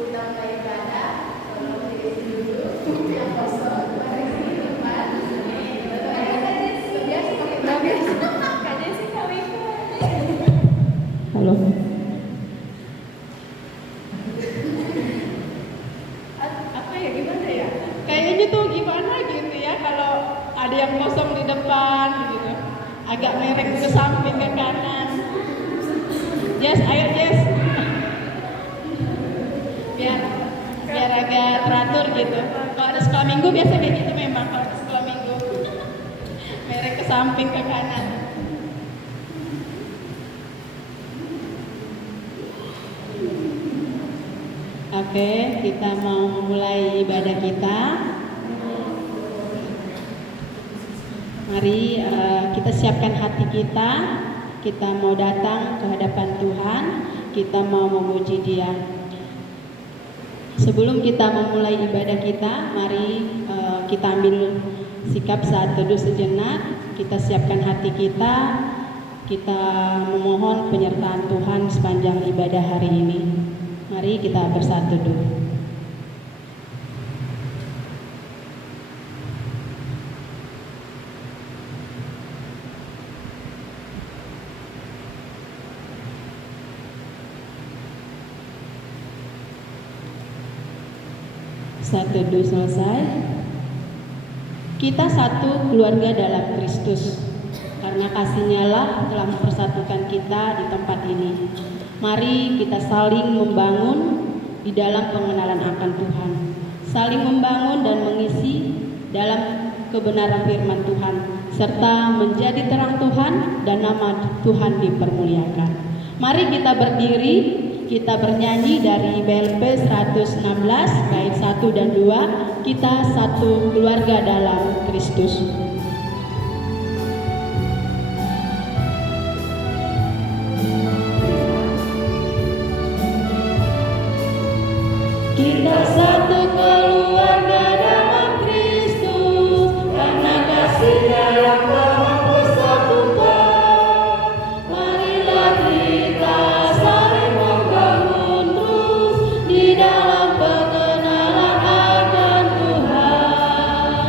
udah mulai ibadah, tolong diisi dulu yang kosong, mari sini depan. Biasa pakai bagus. Kayaknya sih kami. Halo. Apa ya, gimana ya? Kayaknya tuh gimana gitu ya kalau ada yang kosong di depan gitu. Agak mereng ke samping ke kanan. Jess, ayo Jess. Biar agak teratur gitu. Kalau ada sekolah minggu biasa kayak gitu memang kalau ada sekolah minggu. Mereng ke samping ke kanan. Oke, kita mau memulai ibadah kita. Mari kita siapkan hati kita. Kita mau datang ke hadapan Tuhan. Kita mau memuji Dia. Sebelum kita memulai ibadah kita, mari kita ambil sikap saat teduh sejenak. Kita siapkan hati kita. Kita memohon penyertaan Tuhan sepanjang ibadah hari ini. Mari kita bersatu dulu. Saat teduh selesai, kita satu keluarga dalam Kristus. Karena kasih-Nya lah telah mempersatukan kita di tempat ini. Mari kita saling membangun di dalam pengenalan akan Tuhan. Saling membangun dan mengisi dalam kebenaran firman Tuhan. Serta menjadi terang Tuhan dan nama Tuhan dipermuliakan. Mari kita berdiri, kita bernyanyi dari BLP 116 bait 1 dan 2. Kita satu keluarga dalam Kristus. Kita satu keluarga dalam Kristus, karena kasih-Nya yang telah mempersatukan. Marilah kita saling membangun terus di dalam pengenalan akan Tuhan.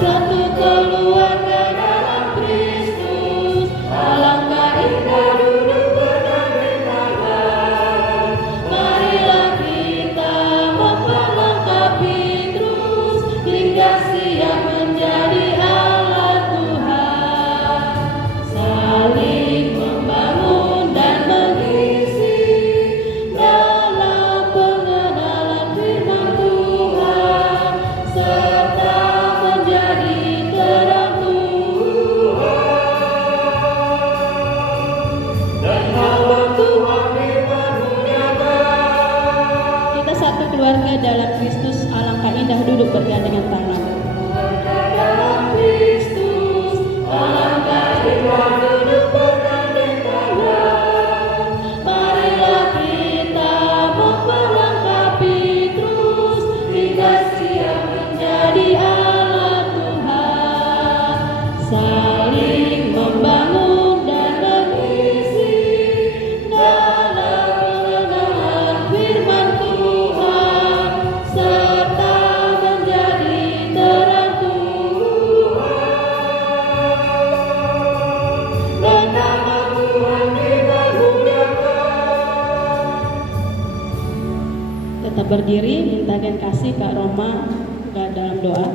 Satu keluarga dalam Kristus, alangkah indah duduk bergandeng tangan. Marilah kita memperlengkapi terus hingga siap menjadi alat Tuhan. Saling membangun dan mengisi dalam pengenalan firman Tuhan, serta menjadi terang Tuhan. Dan nama Tuhan dipermuliakan. Kita satu keluarga dalam Kristus, alangkah indah duduk bergandengan tangan. Keluarga dalam Kristus, alangkah indah duduk bergandengan tangan. Marilah kita memperlengkapi terus hingga siap menjadi alat Tuhan. Saling membangun dan mengisi dalam pengenalan firman Tuhan, serta menjadi terang Tuhan. Dan nama Tuhan dipermuliakan. Tetap berdiri, mintakan kasih Kak Roma ke dalam doa.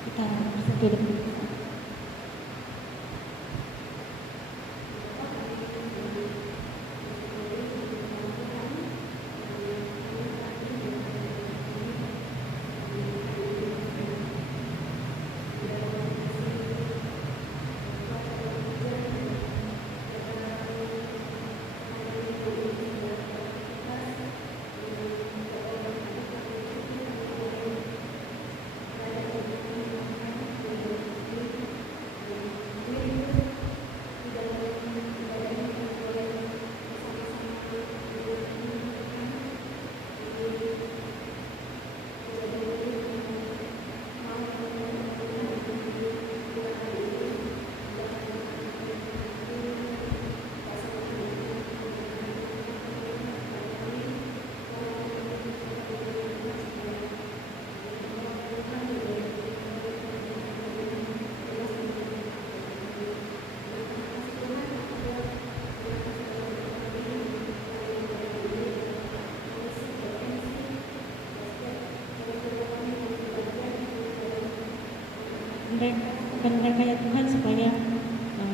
Kita bersatu dulu. mereka ya Tuhan, supaya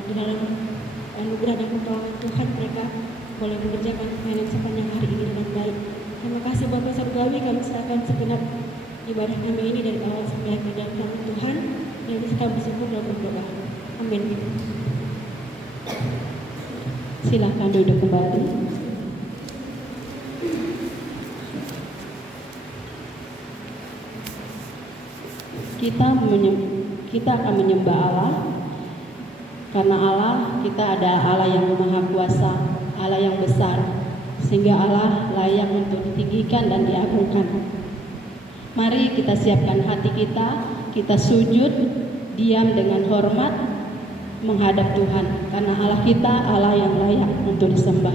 di dalam anugerah dan pertolongan Tuhan mereka boleh mengerjakan pelayanan sepanjang hari ini dengan baik. Terima kasih Bapak Surgawi, kami serahkan segenap ibadah kami ini dari awal sampai akhir dalam nama Tuhan, yang bisa kami bersyukur dalam berdoa. Amin. Silahkan duduk kembali. Kita akan menyembah Allah, karena Allah, kita ada Allah yang maha kuasa, Allah yang besar, sehingga Allah layak untuk ditinggikan dan diagungkan. Mari kita siapkan hati kita sujud, diam dengan hormat, menghadap Tuhan, karena Allah kita Allah yang layak untuk disembah.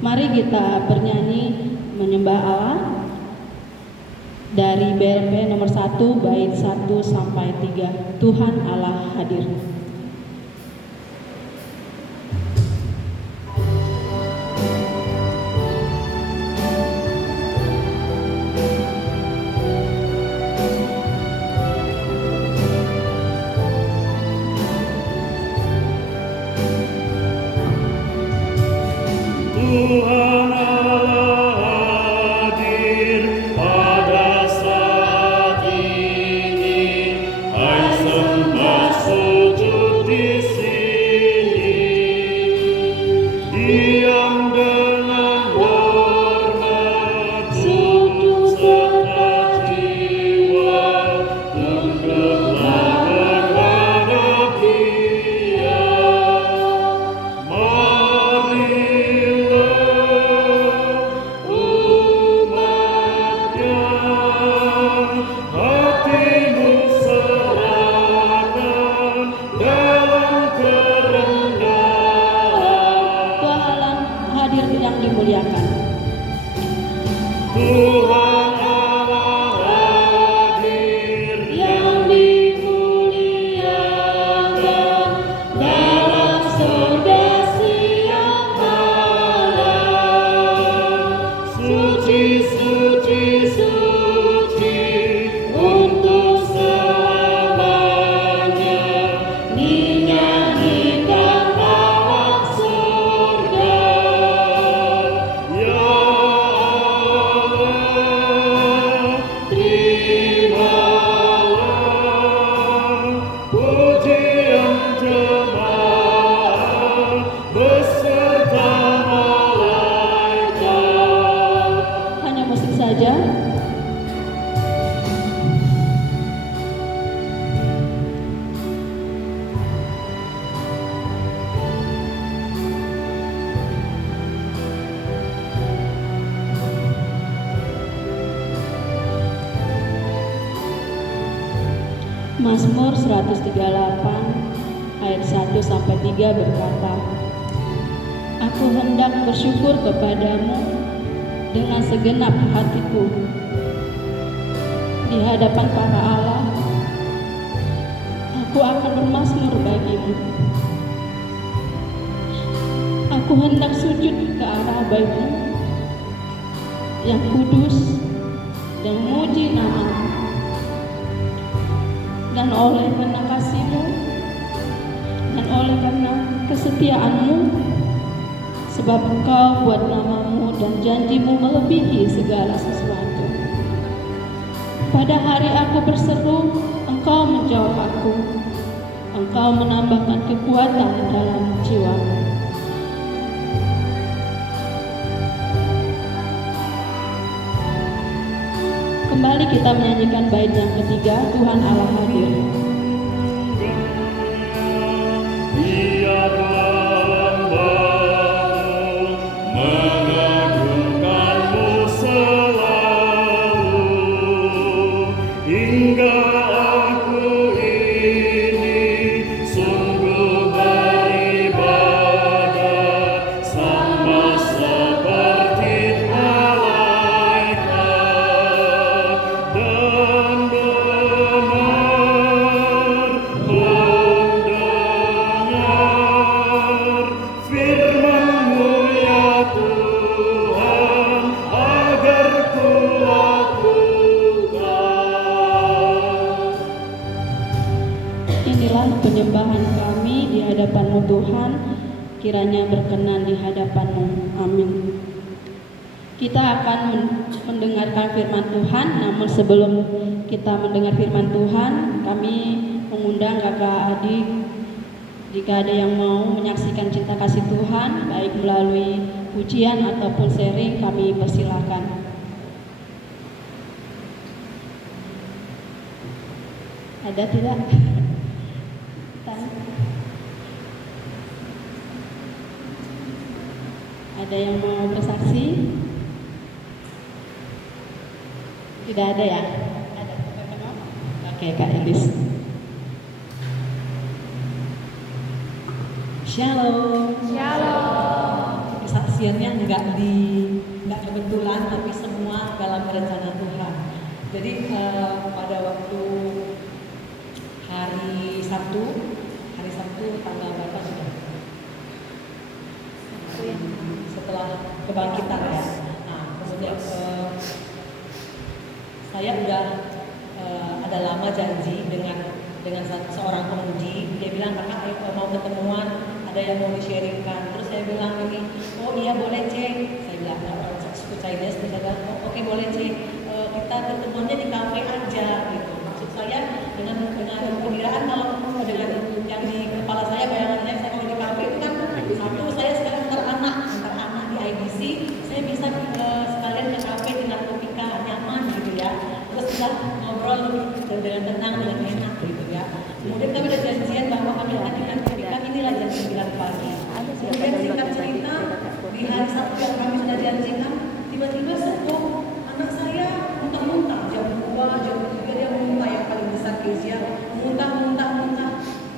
Mari kita bernyanyi menyembah Allah dari BLP nomor 1 bait 1 sampai 3. Tuhan Allah hadir. Tuhan Allah hadir pada saat ini, hai sembah sujud di sini, diam dengan hormat, sujud serta jiwa, tunduklah menghadap Dia. Tuhan Allah hadir yang dimuliakan dalam surga siang malam. Suci, suci, suci untuk selamanya, dinyanyikan lawak surga. Ya Hanya musik saja. Mazmur 138 ayat 1 sampai 3 berkata, Aku hendak bersyukur kepadamu dengan segenap hatiku. Di hadapan para Allah, aku akan bermazmur bagimu. Aku hendak sujud ke arah bait-Mu yang kudus dan memuji nama-Mu. Dan oleh karena kasih-Mu dan oleh karena kesetiaan-Mu, sebab Engkau buat nama-Mu dan janji-Mu melebihi segala sesuatu. Pada hari aku berseru, Engkau menjawab aku. Engkau menambahkan kekuatan dalam jiwaku. Kembali kita menyanyikan bait yang ketiga, Tuhan Allah hadir. Biarlah hambamu mengagungkan-Mu selalu, hingga aku ini sungguh beribadah sama seperti malaikat, dan benar permohonan kami di hadapan-Mu Tuhan, kiranya berkenan di hadapan-Mu. Amin. Kita akan mendengarkan firman Tuhan, namun sebelum kita mendengar firman Tuhan, kami mengundang kakak adik, jika ada yang mau menyaksikan cinta kasih Tuhan, baik melalui pujian ataupun sharing, kami persilakan. Ada tidak? Ada yang mau bersaksi? Tidak ada ya? Ada. Oke, Kak Elis. Shalom. Shalom. Kesaksiannya nggak kebetulan, tapi semua dalam rencana Tuhan. Jadi pada waktu hari Sabtu tanggal berapa sudah? Setelah kebangkitan ya. Nah, kemudian saya udah ada lama janji dengan seorang penguji. Dia bilang, kakak mau ketemuan, ada yang mau di-sharingkan. Terus saya bilang ini, oh iya boleh cek. Saya bilang, suku Chinese, saya bilang, oh, oke boleh cek. Kita ketemuannya di kafe aja gitu. Maksud saya dengan perkiraan kalau dengan yang di kepala saya, bayangannya saya kalau di kafe itu kan satu, saya sekarang antar anak di IBC, saya bisa sekalian ke kafe di Narkotika, nyaman gitu ya. Terus bisa ngobrol dengan tenang, dengan enak gitu ya. Kemudian kami ada janjian bahwa kami akan di Narkotika, inilah jam 9 pagi. Kemudian singkat cerita, di hari Sabtu yang kami sudah janjikan, tiba-tiba sepuh anak saya muntah-muntah, jam 2, jam 3 dia muntah, yang paling besar Kezia, muntah.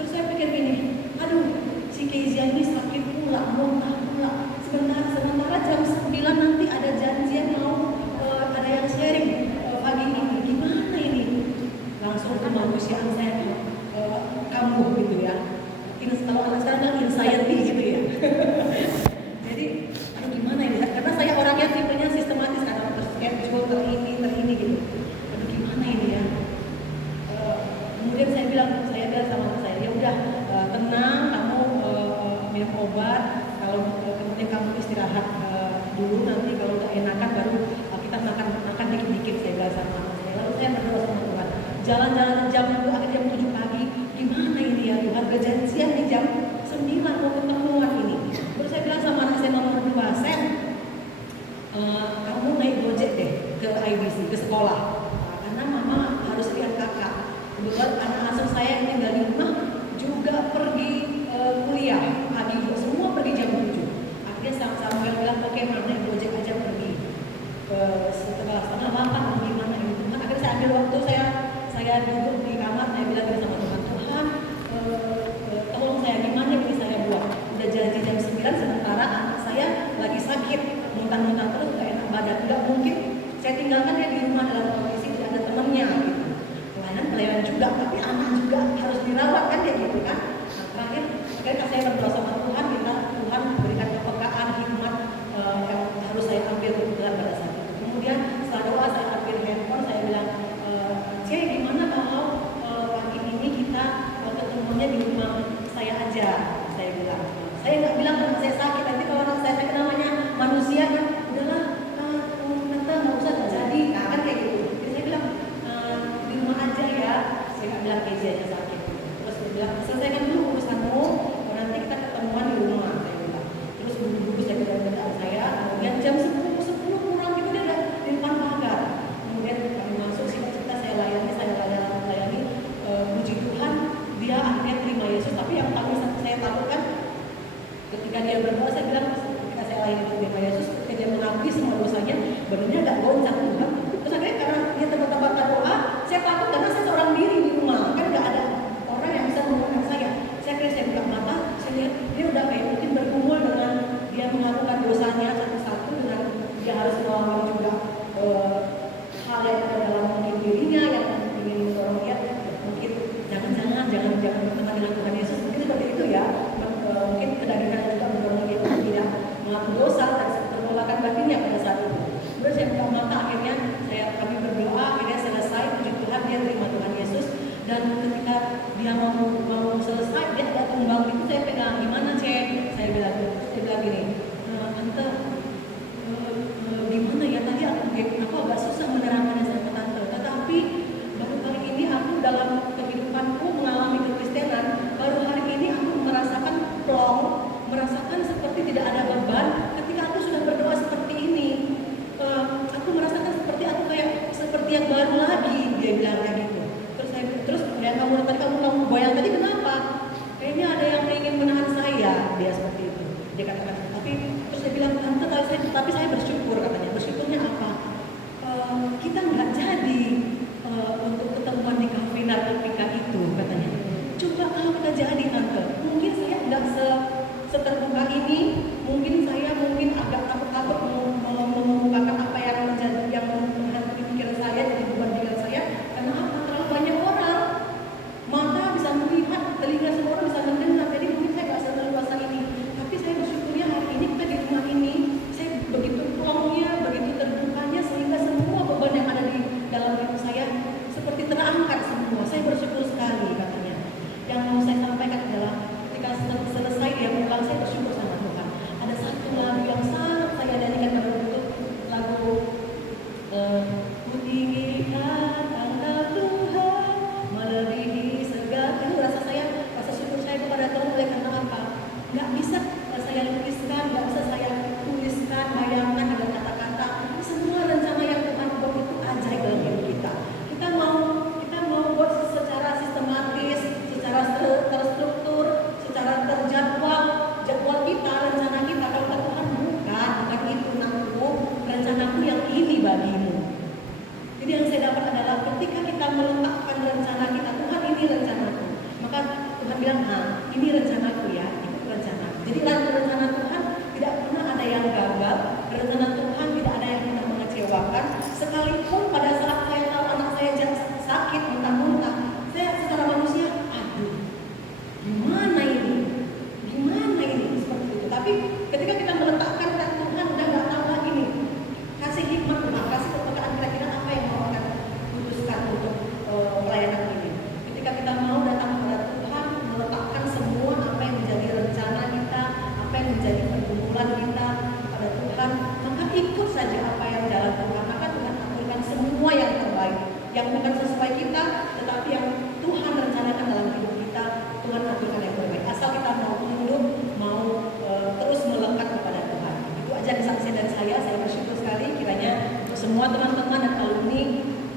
Terus saya pikir gini, aduh si Kezia ini sakit pula, muntah. Sementara jam 9 nanti ada janjian mau ada yang sharing pagi ini, gimana ini? Langsung kemanusiaan saya kambuh gitu ya. Kalau anak sekarang kan anxiety gitu ya. Jadi, aduh gimana ini? Karena saya orangnya tipenya sistematis, karena terschedule, terini gitu. Aduh gimana ini ya? Kemudian saya bilang sama anak saya, ya udah tenang, kamu minum obat. Kalau kemudian kamu istirahat dulu, nanti kalau udah enakan baru kita makan dikit-dikit, saya bilang sama anak saya. Lalu saya berdoa sama Tuhan. Jalan-jalan jam 7 pagi, gimana ini ya Tuhan? Janjian di jam 9 mau ketemuan ini. Terus saya bilang sama anak saya nomor 2, Sen, kamu naik Gojek deh ke IBC, ke sekolah. Karena mama harus lihat kakak. Kebetulan anak asuh saya yang tinggal di rumah juga pergi kuliah pagi, semua pergi jam 7. Akhirnya Samuel bilang, oke mama naik Gojek aja pergi. Setelah setengah makan gimana ini Tuhan. Akhirnya saya ambil waktu, saya duduk di kamar, saya bilang sama Tuhan, tolong saya, gimana ini saya buat. Udah janji jam 9, sementara anak saya lagi sakit, muntah-muntah terus, gak enak badan. Gak mungkin saya tinggalkan dia di rumah dalam kondisi tidak ada temannya gitu. Pelayanan juga, tapi anak juga harus dirawat kan ya gitu kan. Nah, terakhir saya berdoa sama Tuhan, Tuhan berikan kepekaan, hikmat yang harus saya ambil kebetulan pada saat itu. Kemudian setelah doa saya ambil handphone, saya bilang, Cek, gimana kalau pagi ini kita ketemunya di rumah saya aja, saya bilang. Saya nggak bilang karena saya sakit, nanti kalau anak saya sakit namanya manusia kan, udahlah, tante nggak usah terjadi, nah, kan kayak gitu. Jadi saya bilang di rumah aja ya, saya nggak bilang Kezia aja sakit. Terus dia bilang, selesaikan dulu urusanmu, nanti kita ketemuan di rumah, saya bilang. Terus buru-buru saya bilang saya, kemudian jam 10 kurang gitu dia udah di depan pagar. Kemudian kami masuk, kita saya layani, puji Tuhan, dia akhirnya terima Yesus. Tapi yang paling saya takutkan ketika dia berdoa, saya bilang ketika saya layani terima Yesus, ketika dia mengakui semua dosanya, badannya agak goncang Tuhan. Terus akhirnya karena dia tempat-tempat doa, saya takut karena saya seorang diri di rumah, kan nggak ada orang yang bisa menguatkan saya. Saya buka mata, saya lihat dia udah kayak mungkin bergumul dengan dia mengakukan dosanya satu-satu, dengan dia harus melawan juga hal yang ada dalam mungkin dirinya yang ingin mendorong dia. Mungkin jangan berteman dengan Tuhan Yesus, mungkin seperti itu ya. Mungkin kedagingan juga mendorong dia untuk tidak mengaku dosa dan tertolakkan batinnya pada saat itu. Terus saya buka mata, akhirnya kami berdoa, akhirnya selesai, puji Tuhan dia terima Tuhan Yesus. ini rencanaku ya, itu rencana. Jadi rencana Tuhan tidak pernah ada yang gagal, rencana Tuhan tidak ada yang pernah mengecewakan. Sekalipun pada saat saya tahu anak saya sakit, muntah-muntah, saya secara manusia, aduh, gimana ini? Seperti itu. Tapi ketika kita meletakkan Tuhan udah nggak tahu lagi nih, kasih hikmat Tuhan, kasih kepekaan kira-kira apa yang mau akan putuskan untuk pelayanan ini. Ketika kita mau datang kepada Tuhan, meletakkan semua apa yang menjadi rencana kita, apa yang menjadi pergumulan kita kepada Tuhan, maka ikut saja apa yang jalan Tuhan. Maka Tuhan aturkan semua yang terbaik, yang bukan sesuai kita, tetapi yang Tuhan rencanakan dalam hidup kita, Tuhan aturkan yang terbaik. Asal kita mau tunduk, mau terus melekat kepada Tuhan. Itu aja kesaksian dari saya bersyukur sekali kiranya untuk semua teman-teman dan alumni.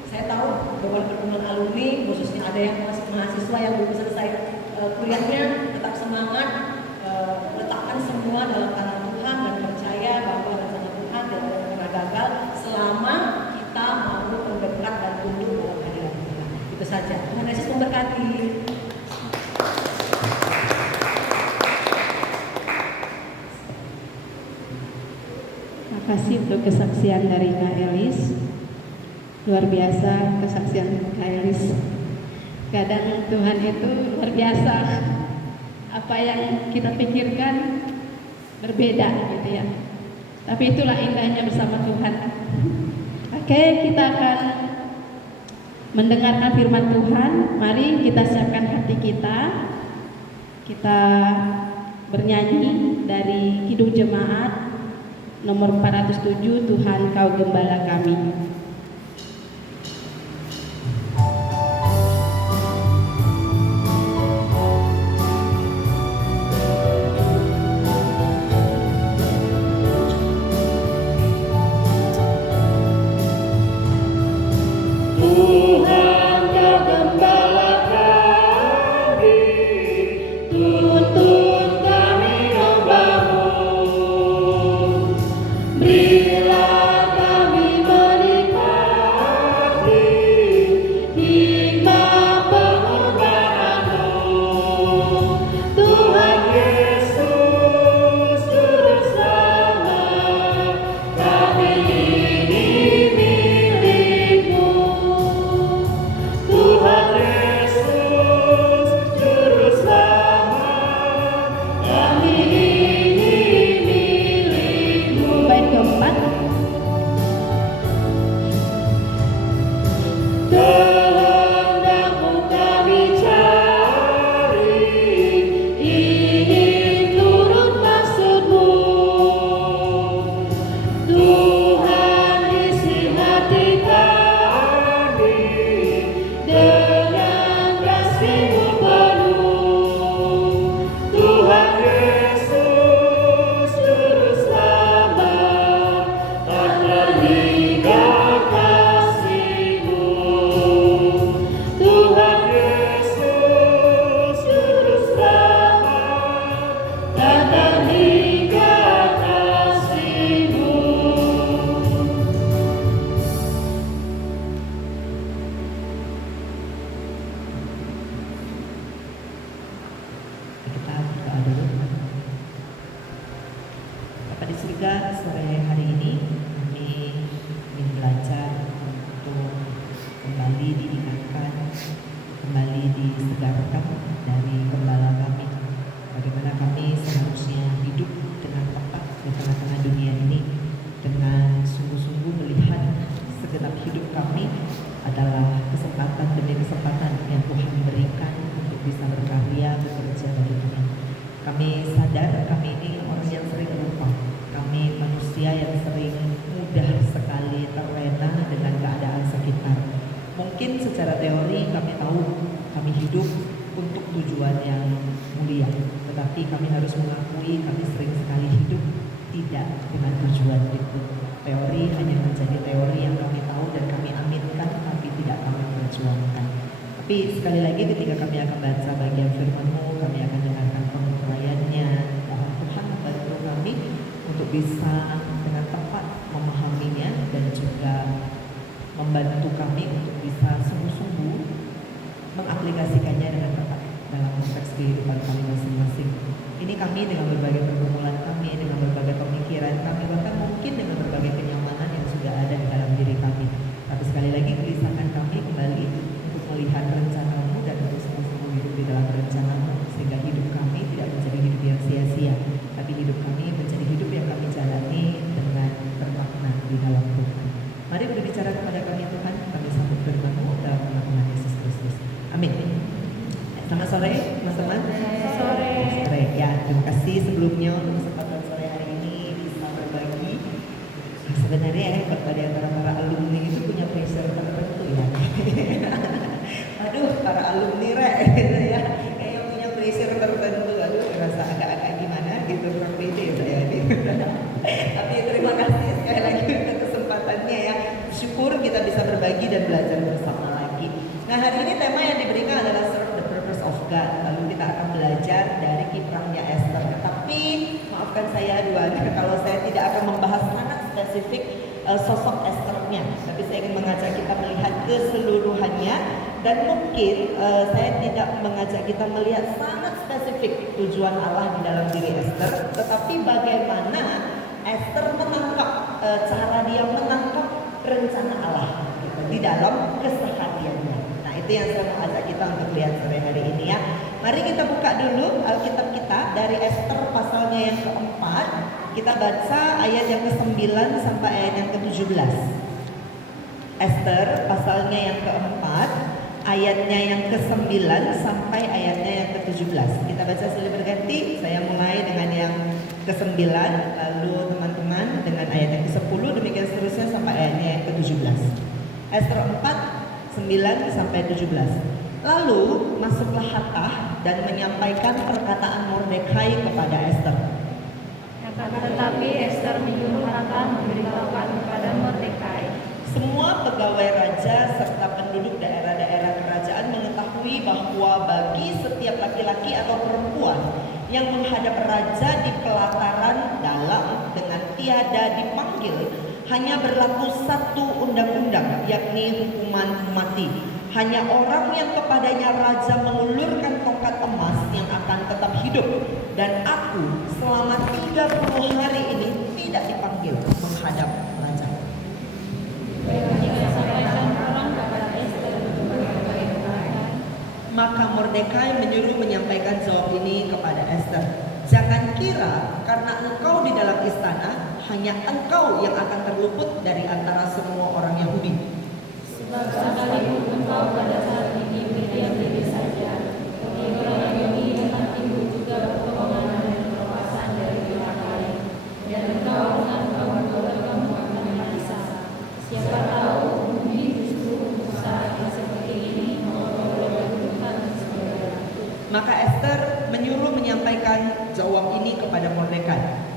Saya tahu beberapa pertemuan alumni, khususnya ada yang masih mahasiswa yang belum selesai kuliahnya, tetap semangat, letakkan semua dalam tangan Tuhan dan percaya bahwa rencana Tuhan tidak akan pernah gagal selama kita mau mendekat dan tunduk dalam hadirat Tuhan. Itu saja. Tuhan Yesus memberkati. Terima kasih untuk kesaksian dari Kak Elis. Luar biasa kesaksian Kak Elis. Kadang Tuhan itu luar biasa. Apa yang kita pikirkan berbeda gitu ya. Tapi itulah indahnya bersama Tuhan. Oke, kita akan mendengarkan firman Tuhan. Mari kita siapkan hati kita. Kita bernyanyi dari Kidung Jemaat nomor 407, Tuhan Kau Gembala Kami. Tuhan Kau Gembala kami, tuntun kami membangun. Berilah kami menikmati hikmat pengorbanan-Mu. Tuhan Yesus Juru Selamat, kami ini milik-Mu. Tuhan Yesus Juru Selamat, kami ini milik-Mu. Bait keempat. Kehendak-Mu kami cari, ingin turut maksud-Mu. Tuhan isi hati kami dengan kasih-Mu penuh. Tuhan Yesus Juru Selamat, tak terhingga kasih-Mu. Tuhan Yesus Juru Selamat, tak terhingga kasih-Mu. Kita berdoa dulu. Bapa di surga, sore hari ini kami ingin belajar untuk kembali diingatkan, kembali disegarkan dari gembala kami. Bagaimana kami seharusnya hidup dengan tepat di tengah-tengah dunia ini, dengan sungguh-sungguh melihat segenap hidup kami adalah kesempatan demi kesempatan yang Tuhan berikan untuk bisa berkarya, bekerja bagi Tuhan. Kami sadar kami ini orang yang sering lupa. Kami manusia yang sering mudah sekali terlena dengan keadaan sekitar. Mungkin secara teori kami tahu kami hidup untuk tujuan yang mulia, tetapi kami harus mengakui kami sering sekali hidup tidak dengan tujuan itu. Teori hanya menjadi teori yang kami tahu dan kami aminkan, tapi tidak kami perjuangkan. Tapi sekali lagi ketika kami akan baca bagian firman-Mu, kami akan dengarkan penguraiannya. Tuhan membantu kami untuk bisa dengan tepat memahaminya dan juga membantu kami untuk bisa sungguh-sungguh mengaplikasikannya dengan tepat. dalam konteks kehidupan kami masing-masing. Ini kami dengan berbagai pergumulan kami, dengan berbagai pemikiran kami, bahkan mungkin dengan berbagai kenyamanan yang sudah ada di dalam diri kami. Tapi sekali lagi gelisahkan kami kembali untuk melihat rencanamu dan untuk sungguh-sungguh hidup di dalam rencanamu, sehingga hidup kami tidak menjadi hidup yang sia-sia, tapi hidup kami menjadi hidup yang kami jalani dengan bermakna di dalam Tuhan. Mari berbicara kepada kami Tuhan, kami sambut firman-Mu dalam nama Tuhan Yesus Kristus. Amin. Selamat sore teman-teman. Sore. Ya, terima kasih sebelumnya untuk kesempatan sore hari ini bisa berbagi. Sebenarnya di antara para alumni itu punya pressure tertentu ya. Aduh, para alumni gitu ya, kayak punya pressure tertentu. Aduh, rasa agak-agak gimana gitu seperti itu ya saya. Tapi terima kasih sekali lagi untuk kesempatannya ya. Syukur kita bisa berbagi dan belajar bersama lagi. Nah, hari ini tema yang diberikan adalah Serve the Purpose of God. Lalu kita akan belajar dari kiprahnya Esther. Tapi maafkan saya kalau saya tidak akan membahas sangat spesifik sosok Esther-nya. Tapi saya ingin mengajak kita melihat keseluruhannya. Dan mungkin saya tidak mengajak kita melihat sangat spesifik tujuan Allah di dalam diri Esther. Tetapi bagaimana Esther menangkap, cara dia menangkap rencana Allah gitu, di dalam kesehariannya. Nah, itu yang saya mau ajak kita untuk lihat sore hari ini ya. Mari kita buka dulu Alkitab kita dari Esther pasalnya yang keempat. Kita baca ayat yang ke-9 sampai ayat yang ke-17. Esther pasalnya yang keempat, ayatnya yang ke-9 sampai ayatnya yang ke-17. Kita baca silih berganti. Saya mulai dengan yang ke-9, lalu teman-teman dengan ayat yang ke-10, demikian seterusnya sampai ayatnya yang ke-17. Esther 4, 9 sampai 17. Lalu masuklah Hattach dan menyampaikan perkataan Mordekai kepada Esther. Tetapi Esther menyuruh Hattach memberitahukan kepada Mordekai. Semua pegawai raja serta penduduk daerah-daerah kerajaan mengetahui bahwa bagi setiap laki-laki atau perempuan yang menghadap raja di pelataran dalam dengan tiada dipanggil, hanya berlaku satu undang-undang, yakni hukuman mati. Hanya orang yang kepadanya raja mengulurkan tongkat emas yang akan tetap hidup. Dan aku selama 30 hari ini tidak dipanggil menghadap raja. Maka Mordekai menyuruh menyampaikan jawab ini kepada Esther. Jangan kira karena engkau di dalam istana, hanya engkau yang akan terluput dari antara semua orang Yahudi. Sebab sekalipun engkau pada saat ini berdiam diri saja, orang ini akan timbul juga pertolongan dan perkosaan dari pihak lain. Dan engkau dengan kawan-kawanmu akan menangis. Siapa tahu mungkin justru untuk saat yang seperti ini Maka Esther menyuruh menyampaikan jawab ini kepada Mordekai.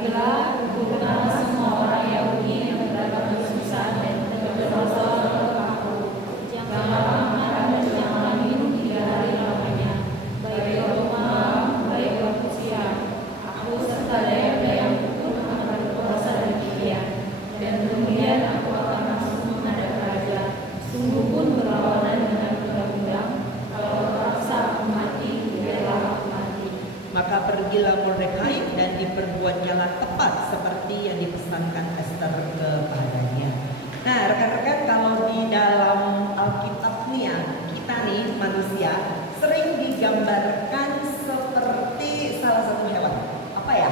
Bila hukumlah semua orang Yahudi yang mendapat kesusahan dan berdosa aku, janganlah makan dan janganlah minum 3 hari lamanya, baik waktu malam, baik waktu siang. Aku serta dayang-dayangku pun akan berpuasa demikian, dan kemudian aku akan masuk menghadap raja. Sungguh pun berlawanan dengan undang-undang. Kalau terpaksa aku mati, biarlah aku mati. Maka pergilah Mordekai dan diperbuatnyalah tepat seperti yang dipesankan Esther kepadanya. Nah, rekan-rekan, kalau di dalam Alkitab nih ya, kita nih manusia sering digambarkan seperti salah satu hewan. Apa ya?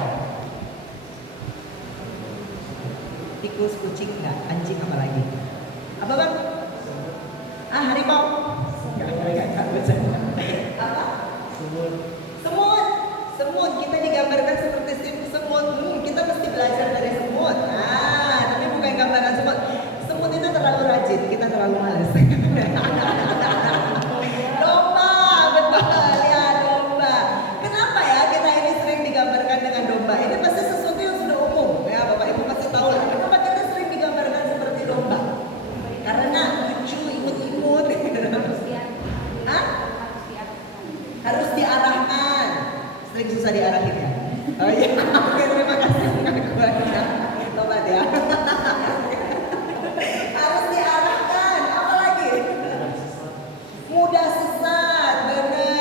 Tikus, kucing, enggak? Anjing apa lagi? Apa bang? Harimau. Apa? Semut. Kita digambarkan seperti semut. Kita mesti belajar dari semut. Tapi bukan gambaran semut. Semut itu terlalu rajin, kita terlalu malas. Domba, betul ya, domba. Kenapa ya kita ini sering digambarkan dengan domba? Ini pasti sesuatu yang sudah umum ya, Bapak Ibu pasti tahu lah. Kenapa kita sering digambarkan seperti domba? Karena lucu, imut-imut. Harus diarahkan. Sering susah diarahin ya. Oh iya. Oke, terima kasih pengakuannya. Tobat ya. Harus diarahkan. Apa lagi? Mudah sesat, benar.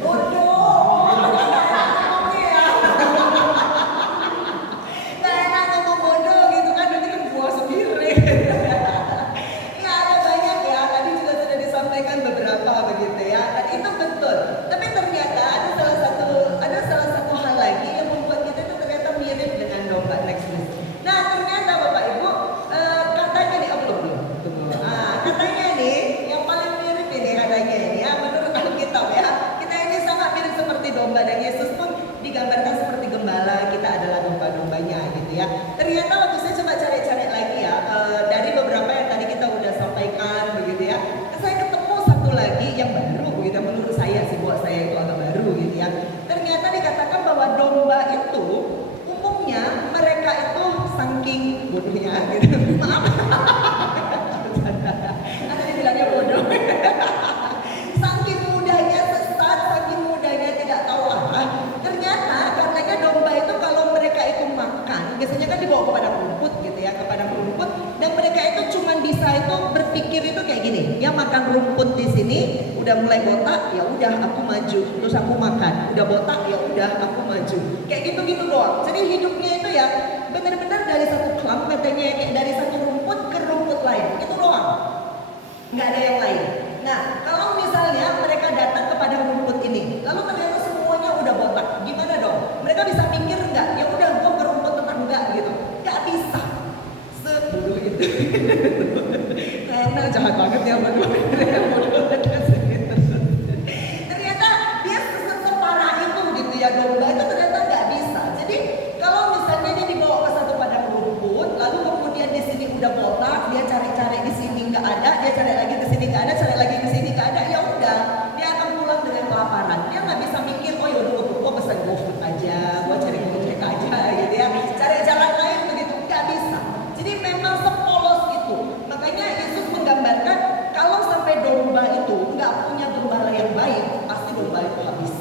Bodoh. Nggak enak ngomong bodoh gitu kan, nanti kan buah sendiri. Ya ada banyak ya, tadi juga sudah disampaikan beberapa begitu ya, dan itu betul. Tapi ternyata ada salah satu hal lagi yang membuat kita itu ternyata mirip dengan domba next list. Nah ternyata Bapak Ibu, katanya nih, katanya nih yang paling mirip ini katanya ini ya, menurut Alkitab ya, kita ini sangat mirip seperti domba, dan Yesus pun digambarkan seperti gembala, kita adalah domba-dombanya gitu ya. Ternyata waktu saya coba cari-cari lagi ya, dari beberapa yang tadi kita udah sampaikan begitu ya, saya ketemu satu lagi yang baru gitu, menurut saya sih, buat saya itu agak baru gitu ya. Ternyata dikatakan bahwa domba itu umumnya mereka itu saking bodohnya gitu. Maaf. Ada dibilangnya bodoh. Saking mudahnya sesat, saking mudahnya tidak tahu arah. Ternyata katanya domba itu kalau mereka itu makan, biasanya kan dibawa ke padang rumput gitu ya, ke padang rumput, dan mereka itu cuma bisa itu berpikir itu kayak gini, ya makan rumput di sini, udah mulai botak, ya udah aku maju, terus aku makan, udah botak, ya udah aku maju, kayak gitu-gitu doang. Jadi hidupnya itu ya benar-benar dari satu klam katanya, kayak dari satu rumput ke rumput lain, itu doang, nggak ada yang lain. Nah kalau misalnya mereka datang ke padang rumput ini, lalu ternyata semuanya udah botak, gimana dong? Mereka bisa mikir nggak? Ya udah gua ke rumput tetangga gitu, nggak bisa. Dulu itu, karena jahat banget ya berdua. Ternyata dia separah itu gitu ya, domba itu ternyata nggak bisa. Jadi kalau misalnya dia dibawa ke satu padang rumput, lalu kemudian di sini udah botak, dia cari-cari di sini nggak ada, dia cari lagi ke sini nggak ada, cari lagi ke sini nggak ada, ya udah dia akan pulang dengan kelaparan. Dia nggak bisa mikir, oh yaudah gua pesan GoFood aja, gua cari Gojek aja gitu ya, cari jalan lain begitu, nggak bisa. Jadi memang sepolos itu. Makanya Yesus menggambarkan kalau sampai domba itu nggak punya gembala yang baik, pasti domba itu habis.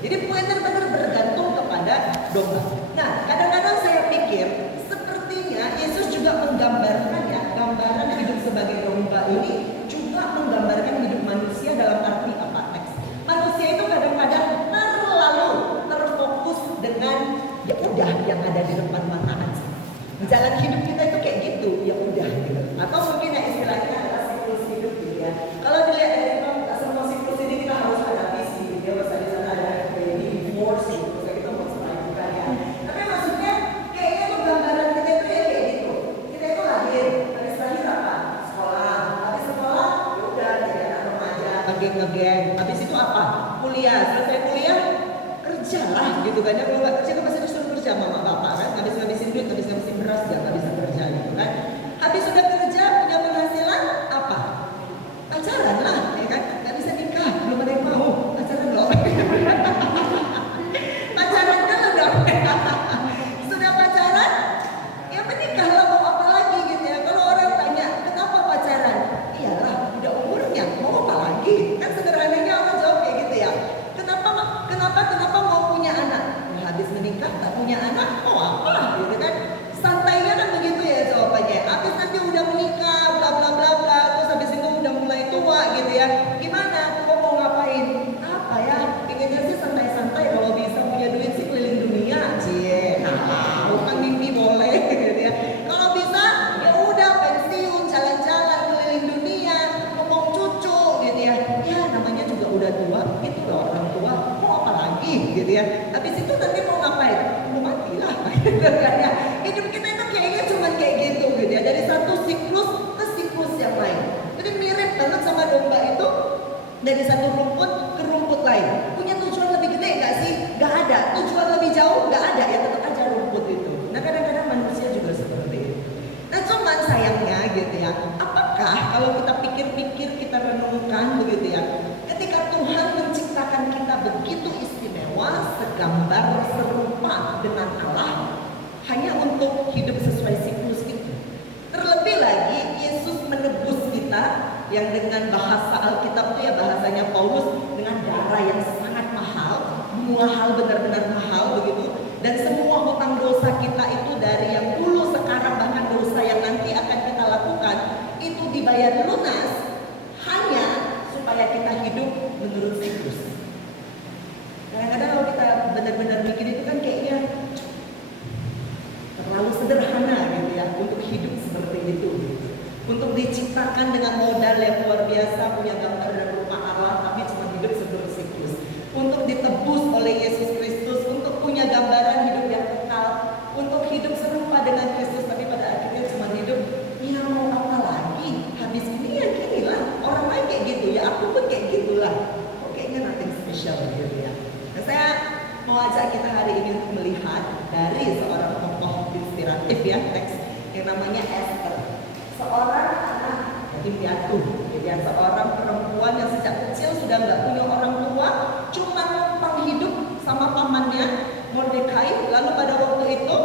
Jadi benar-benar bergantung kepada domba. Nah, kadang-kadang saya pikir sepertinya Yesus juga menggambarkan ya, gambaran hidup sebagai domba ini juga menggambarkan hidup manusia dalam arti apa? Next. Manusia itu kadang-kadang terlalu terfokus dengan ya udah yang ada di depan mata aja. Jalan hidup kita itu kayak gitu, ya udah gitu. Atau mungkin ya istilahnya adalah siklus hidup gitu ya. Kalau dilihat dari semua siklus ini kita harus ada visi, ya masa di sana ada divorce gitu, masa kita mau selanjutkan ya. Tapi maksudnya kayaknya tuh gambaran kita itu ya kayak gitu. Kita itu lahir, habis lahir apa? Sekolah, habis sekolah ya udah jadi anak remaja, ngegeng. Habis itu apa? Kuliah, selesai kuliah kerja lah gitu kan ya. Kalau nggak kerja kan pasti disuruh kerja mama bapak kan, habis ngabisin duit, habis ngabisin beras ya nggak bisa kerja gitu kan. Habis sudah kerja punya penghasilan apa? Pacaran lah ya kan, nggak bisa nikah, belum ada yang mau pacaran loh. Pacaran dulu dong. Sudah pacaran ya menikah lah, mau apa lagi gitu ya. Kalau orang tanya kenapa pacaran, iyalah udah umurnya, mau apa lagi, kan sederhananya orang jawab kayak gitu ya. Kenapa mau punya anak? Nah, habis menikah tak punya anak, mau apa gitu kan? Santainya kan begitu ya jawabannya. Habis nanti udah menikah, bla bla bla bla, terus habis itu udah mulai tua gitu ya. Gimana? Kok mau ngapain? Apa ya? Pengennya sih santai-santai, kalau bisa punya duit sih keliling dunia, cie. Nah, bukan mimpi boleh gitu ya. Kalau bisa ya udah pensiun, jalan-jalan keliling dunia, ngomong cucu gitu ya. Ya namanya juga udah tua, gitu loh orang tua. Gitu ya. Habis itu nanti mau ngapain? Mau mati lah. Hidup kita itu kayaknya cuma kayak gitu ya. Dari satu siklus ke siklus yang lain. Jadi mirip banget sama domba itu, dari satu rumput ke rumput lain. Punya tujuan lebih gede nggak sih? Nggak ada. Tujuan lebih jauh nggak ada, ya tetap aja rumput itu. Nah kadang-kadang manusia juga seperti itu. Nah cuman sayangnya gitu ya, apakah kalau kita pikir-pikir, kita renungkan begitu ya, ketika Tuhan menciptakan kita begitu istimewa, segambar, serupa dengan Allah, hanya untuk hidup sesuai siklus itu. Terlebih lagi Yesus menebus kita yang dengan bahasa Alkitab itu ya, bahasanya Paulus, dengan darah yang sangat mahal, mahal, benar-benar mahal begitu. Dan semua hutang dosa kita itu dari yang dulu, sekarang, bahkan dosa yang nanti akan kita lakukan, itu dibayar lunas hanya supaya kita hidup menurut siklus. spesial gitu ya. Nah, saya mau ajak kita hari ini untuk melihat dari seorang tokoh inspiratif ya, teks yang namanya Esther. Seorang anak yatim piatu, gitu ya, seorang perempuan yang sejak kecil sudah nggak punya orang tua, cuma numpang hidup sama pamannya Mordekai. Lalu pada waktu itu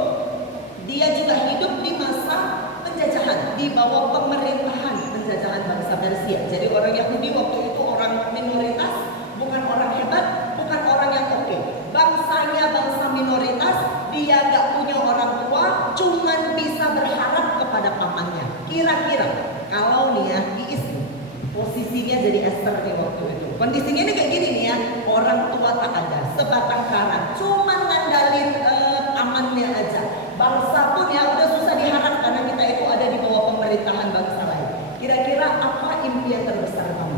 dia juga hidup di masa penjajahan, di bawah pemerintahan penjajahan bangsa Persia. Jadi orang Yahudi waktu itu orang minoritas, bukan orang hebat, bukan orang yang oke. Bangsanya bangsa minoritas, dia nggak punya orang tua, cuman bisa berharap kepada pamannya. Kira-kira kalau nih ya, Iis posisinya jadi Esther nih waktu itu. Kondisinya ini kayak gini nih ya, orang tua tak ada, sebatang kara, cuman ngandalin pamannya aja. Bangsa pun ya udah susah diharap karena kita itu ada di bawah pemerintahan bangsa lain. Kira-kira apa impian terbesar kamu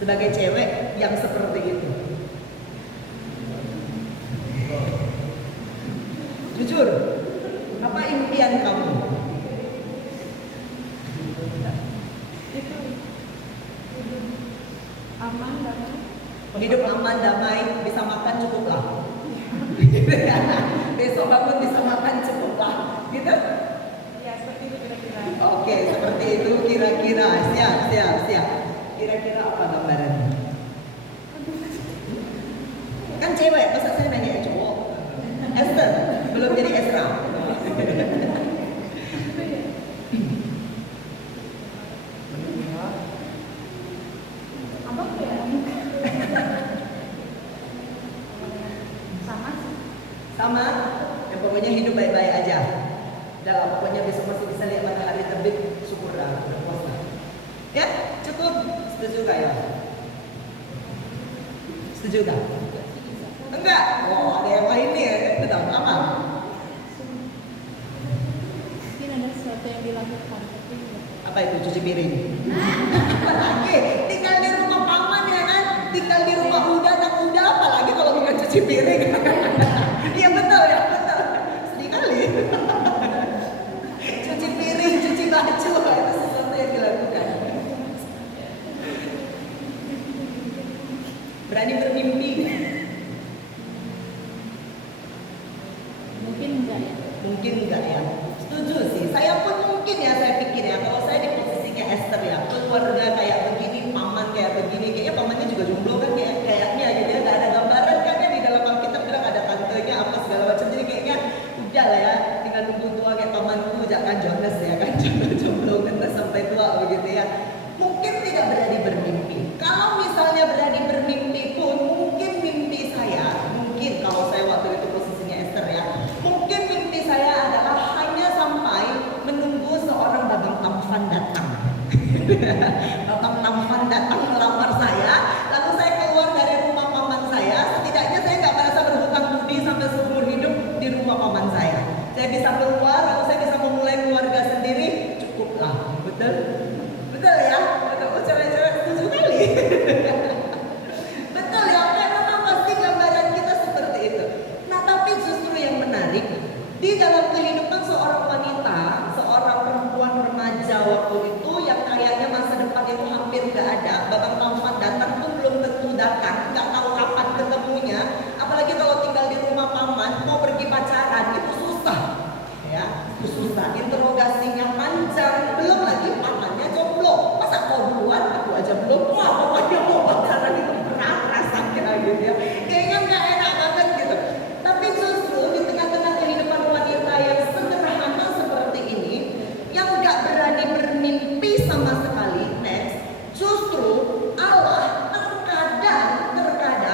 sebagai cewek yang seperti itu? Jujur, apa impian kamu? Aman, damai. Hidup aman, damai, bisa makan cukuplah. Besok bangun bisa makan cukuplah, gitu? Ya, seperti itu kira-kira. Oke, seperti itu kira-kira. Siap. Kira-kira apa gambarannya? Kan cewek, masa saya nanya cowok? Esther, belum jadi Ezra. Abang ya? Sama sih. Sama, ya pokoknya hidup baik-baik aja. Udah, pokoknya besok masih bisa lihat matahari terbit, syukurlah, udah puasa. Ya, cukup. Setuju gak ya? Setuju gak? Enggak? Oh, ada yang lain nih ya, betul, apa? Mungkin ada sesuatu yang dilakukan, tapi Apa itu, cuci piring? Apalagi, tinggal di rumah paman ya kan? Tinggal di rumah anak muda, apalagi kalau bukan cuci piring. Iya betul ya, betul. Sedih kali. Cuci piring, cuci baju, itu sesuatu yang dilakukan. Berani bermimpi. mungkin enggak ya. Mungkin enggak ya. Setuju sih. Saya pun mungkin ya, saya pikir ya, kalau saya di posisinya Esther ya, keluarga kayak begini, paman kayak begini, kayaknya pamannya juga jomblo kan kayaknya gitu ya, nggak ada gambaran kan ya di dalam Alkitab bilang ada tantenya apa segala macam, jadi kayaknya udah lah ya, tinggal nunggu tua kayak pamanku, jangan Jonas ya kan, jomblo kan sampai tua begitu ya. Mungkin tidak berani bermimpi. Kalau misalnya berani bermimpi pun, mungkin mimpi saya, mungkin kalau saya waktu itu posisinya Esther ya, mungkin mimpi saya adalah hanya sampai menunggu seorang Babang Tampan datang. Babang Tampan datang melamar saya, lalu saya keluar dari rumah paman saya. Setidaknya saya nggak merasa berhutang budi sampai seumur hidup di rumah paman saya. Saya bisa keluar, lalu saya bisa memulai keluarga sendiri, cukuplah. Betul? Betul ya? Betul, cewek-cewek setuju kali. Betul ya, karena pasti gambaran kita seperti itu. Nah, tapi justru yang menarik, di dalam kehidupan seorang wanita, seorang perempuan remaja waktu itu yang kayaknya masa depan itu hampir nggak ada, Babang Tampan datang pun belum tentu datang, nggak tahu kapan ketemunya, apalagi kalau tinggal di rumah paman, mau pergi pacaran itu susah, ya, itu susah, interogasinya panjang, belum lagi pamannya jomblo, masa kau duluan, aku aja belum, wah pokoknya mau pacaran itu berat rasanya gitu ya, kayaknya nggak enak banget gitu. Tapi justru di tengah-tengah kehidupan wanita yang sederhana seperti ini, yang nggak berani bermimpi sama sekali, next, justru Allah terkadang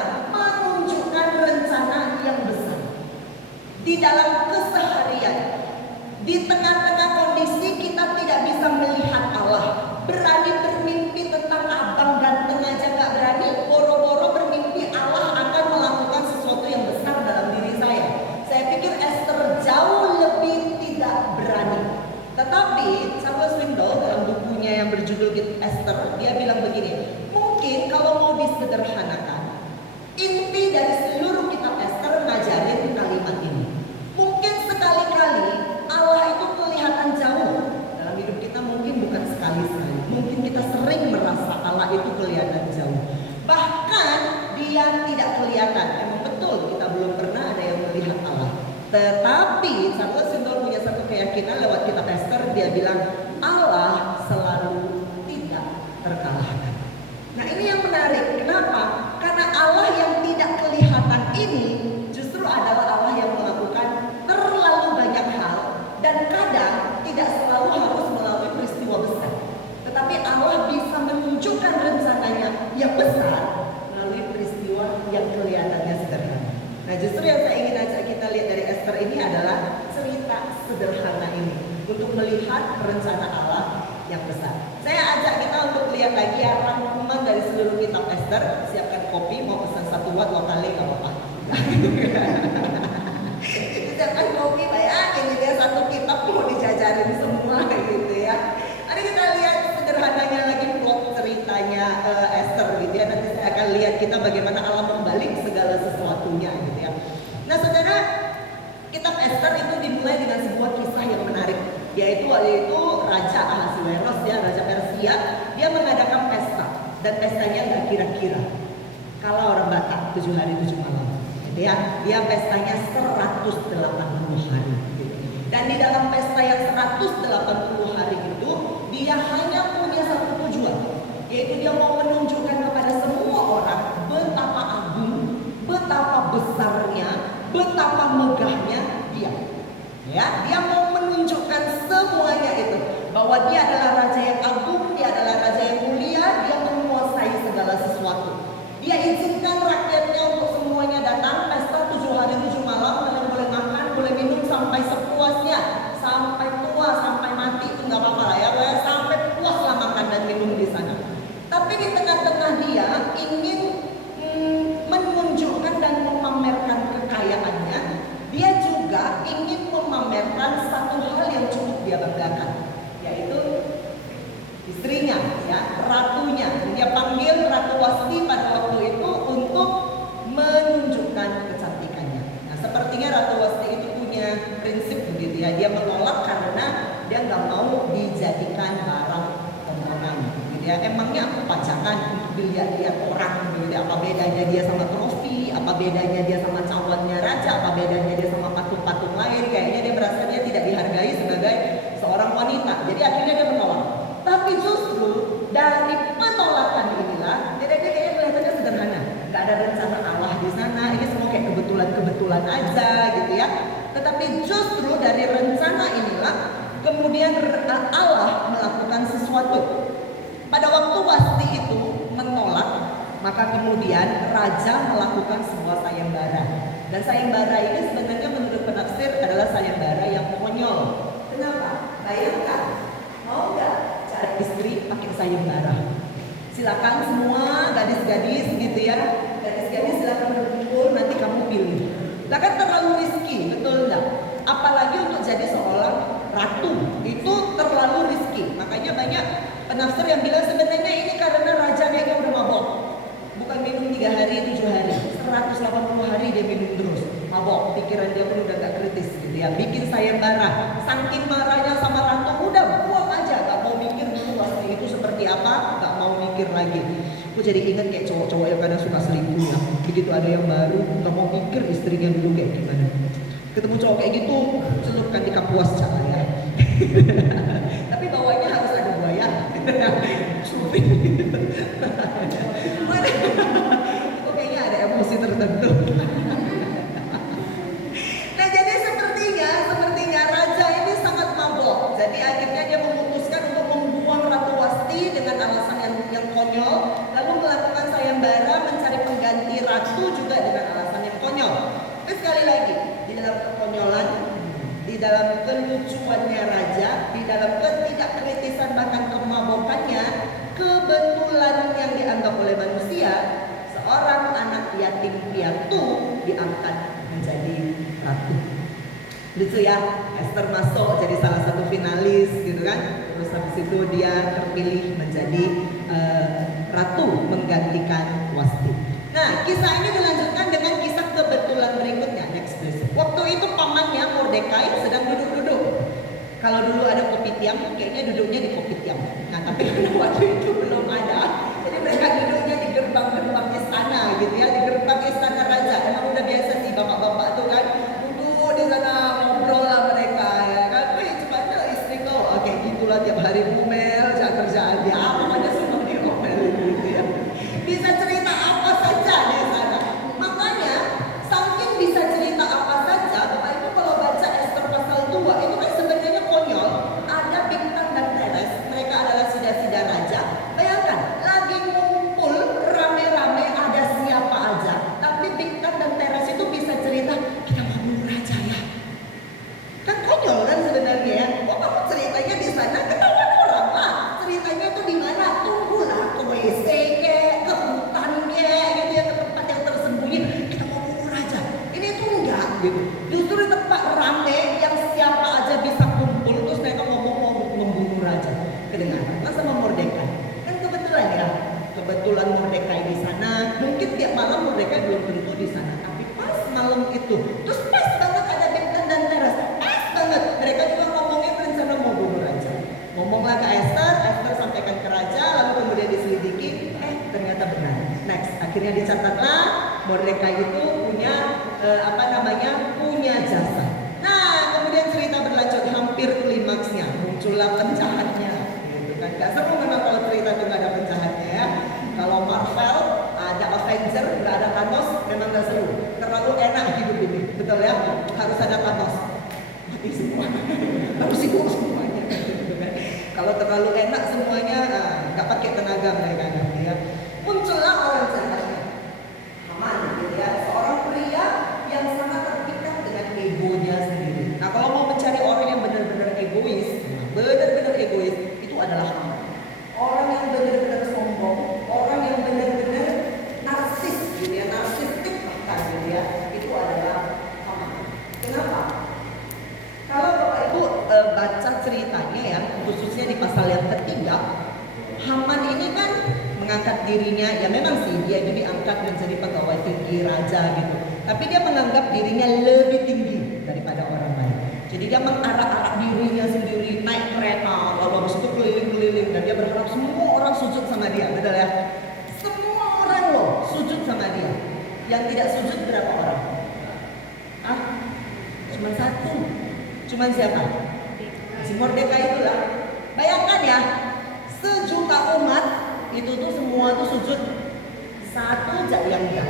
Tetapi Samuel Sindor punya satu keyakinan lewat kitab Ester, dia bilang Allah selalu tidak terkalahkan. Nah ini yang menarik, kenapa? Karena Allah yang tidak kelihatan ini justru adalah Allah yang melakukan terlalu banyak hal, dan kadang tidak selalu harus melalui peristiwa besar. Tetapi Allah bisa menunjukkan rencananya yang besar melalui peristiwa yang kelihatannya sederhana. Nah justru yang saya ingin ajak kita lihat dari Ester ini adalah cerita sederhana ini untuk melihat rencana Allah yang besar. Saya ajak kita untuk lihat lagi ya rangkuman dari seluruh kitab Ester. Siapkan kopi, mau pesan 1 watt lokalnya nggak apa-apa. Siapkan kopi, bayangin gitu ya, satu kitab mau dijajarin semua gitu ya. Mari kita lihat sederhananya lagi plot ceritanya Ester gitu ya. Nanti saya akan lihat kita bagaimana Allah membalik segala sesuatunya gitu ya. Nah saudara, kitab Ester itu dimulai dengan sebuah kisah yang menarik, yaitu waktu itu Raja Ahasuerus ya, Raja Persia, dia mengadakan pesta, dan pestanya nggak kira-kira. Kalau orang Batak 7 hari 7 malam, gitu ya, dia pestanya 180 hari. Gitu. Dan di dalam pesta yang 180 hari itu, dia hanya punya satu tujuan, yaitu dia mau menunjukkan kepada semua orang betapa agung, betapa besarnya, betapa megahnya dia. Ya, dia mau menunjukkan semuanya itu, bahwa dia adalah raja yang agung, dia adalah raja yang mulia, dia menguasai segala sesuatu. Dia izinkan rakyatnya untuk semuanya datang pesta 7 hari 7 malam, kalian boleh makan, boleh minum sampai sepuasnya, sampai tua, sampai mati itu nggak apa-apa lah ya, sampai puas lah makan dan minum di sana. Tapi di tengah-tengah dia ingin menunjukkan dan memamerkan kekayaannya, dia juga ingin memamerkan satu hal yang cukup dia banggakan, yaitu istrinya, ya, ratunya. Dia panggil Ratu Wasti pada waktu itu untuk menunjukkan kecantikannya. Nah, sepertinya Ratu Wasti itu punya prinsip begitu ya. Dia menolak karena dia nggak mau dijadikan barang tontonan. Gitu ya. Emangnya aku pacaran untuk dilihat-lihat orang, gitu ya. Apa bedanya dia sama trofi? Apa bedanya dia sama cawannya raja? Apa bedanya dia sama patung-patung lain? Kayaknya dia merasa dia tidak dihargai sebagai seorang wanita. Jadi akhirnya dia menolak. Tapi justru dari penolakan inilah, dia kayaknya kelihatannya sederhana, nggak ada rencana Allah di sana. Ini semua kayak kebetulan aja gitu ya. Tetapi justru dari rencana inilah kemudian Allah melakukan sesuatu. Pada waktu Wasti itu menolak, maka kemudian raja melakukan sebuah sayembara. Dan sayembara ini sebenarnya menurut penafsir adalah sayembara yang konyol. Kenapa? Bayangkan, mau nggak cari istri pakai sayembara? Silakan semua gadis-gadis gitu ya, gadis-gadis silakan berkumpul, nanti kamu pilih. Lah kan terlalu rizki, betul nggak? Apalagi untuk jadi seorang ratu, itu terlalu rizki. Makanya banyak penafsir yang bilang sebenarnya ini karena rajanya udah mabok. Bukan minum 3 hari 7 hari, 180 hari dia minum terus, mabok. Pikiran dia pun udah gak kritis gitu ya. Bikin sayembara, saking marahnya sama ratu, udah buang aja, gak mau mikir dulu Wasti itu seperti apa, gak mau mikir lagi. Aku jadi ingat kayak cowok-cowok yang kadang suka selingkuh ya. Begitu ada yang baru, gak mau mikir istrinya dulu kayak gimana. Ketemu cowok kayak gitu, celupkan di kapuas cara ya. Tapi bawahnya harus ada buaya. Cuping. Kok kayaknya ada emosi tertentu. Nah jadi sepertinya raja ini sangat mabok. Jadi akhirnya dia memutuskan untuk membuang Ratu Wasti dengan alasan yang konyol, lalu melakukan sayembara mencari pengganti ratu juga dengan alasan yang konyol. Tapi sekali lagi, di dalam kekonyolan, di dalam kelucuannya raja, di dalam ketidakkritisan bahkan kemabokannya, kebetulan yang dianggap oleh manusia, seorang anak yatim piatu diangkat menjadi ratu. Lucu ya, Ester masuk jadi salah satu finalis gitu kan. Terus habis itu dia terpilih menjadi ratu menggantikan Wasti. Nah, kisah ini dilanjutkan dengan kisah kebetulan berikutnya. Next please. Waktu itu pamannya Mordekai sedang duduk-duduk. Kalau dulu ada kopi tiam, kayaknya duduknya di kopi tiam. Nah, tapi karena waktu itu belum ada, jadi mereka duduknya di gerbang-gerbang istana gitu ya, di gerbang istana raja. Emang udah biasa sih bapak-bapak tuh kan duduk di sana kebetulan Mordekai di sana. Mungkin tiap malam Mordekai belum tentu di sana, tapi pas malam itu, terus pas banget ada Bigtan dan Teras, pas banget mereka juga ngomongin rencana mau bunuh raja. Ngomonglah ke Esther, Esther sampaikan ke raja, lalu kemudian diselidiki, ternyata benar. Next, akhirnya dicatatlah Mordekai itu punya punya jasa. Nah, kemudian cerita berlanjut hampir klimaksnya, muncullah penjahatnya, gitu kan? Gak seru memang kalau cerita itu nggak ada penjahatnya ya. Kalau Marvel ada Avenger, nggak ada Thanos, memang nggak seru. Terlalu enak hidup ini, betul ya? Harus ada Thanos, mati semua, harus hidup semuanya. Gitu kan? Kalau terlalu enak semuanya, nggak pakai tenaga mereka nanti ya. Muncullah orang jahatnya, Haman, gitu ya, seorang pria yang sangat terpikat dengan egonya sendiri. Nah, kalau mau mencari orang yang benar-benar egois, itu adalah Haman. Orang yang benar-benar sombong, orang yang benar-benar narsis, gitu ya, narsistik bahkan, gitu ya, itu adalah Haman. Kenapa? Kalau Bapak Ibu baca ceritanya ya, khususnya di pasal yang ketiga, Haman ini kan mengangkat dirinya, ya memang sih dia itu diangkat menjadi pegawai tinggi raja gitu. Tapi dia menganggap dirinya lebih tinggi daripada orang lain. Jadi dia mengarak-arak dirinya sendiri, naik kereta, lalu habis itu keliling-keliling, dan dia berharap semua orang sujud sama dia, betul ya? Semua orang loh sujud sama dia. Yang tidak sujud berapa orang? Cuma satu. Cuman siapa? Si Mordekai itulah. Bayangkan ya, 1.000.000 umat itu tuh semua tuh sujud, satu aja yang enggak.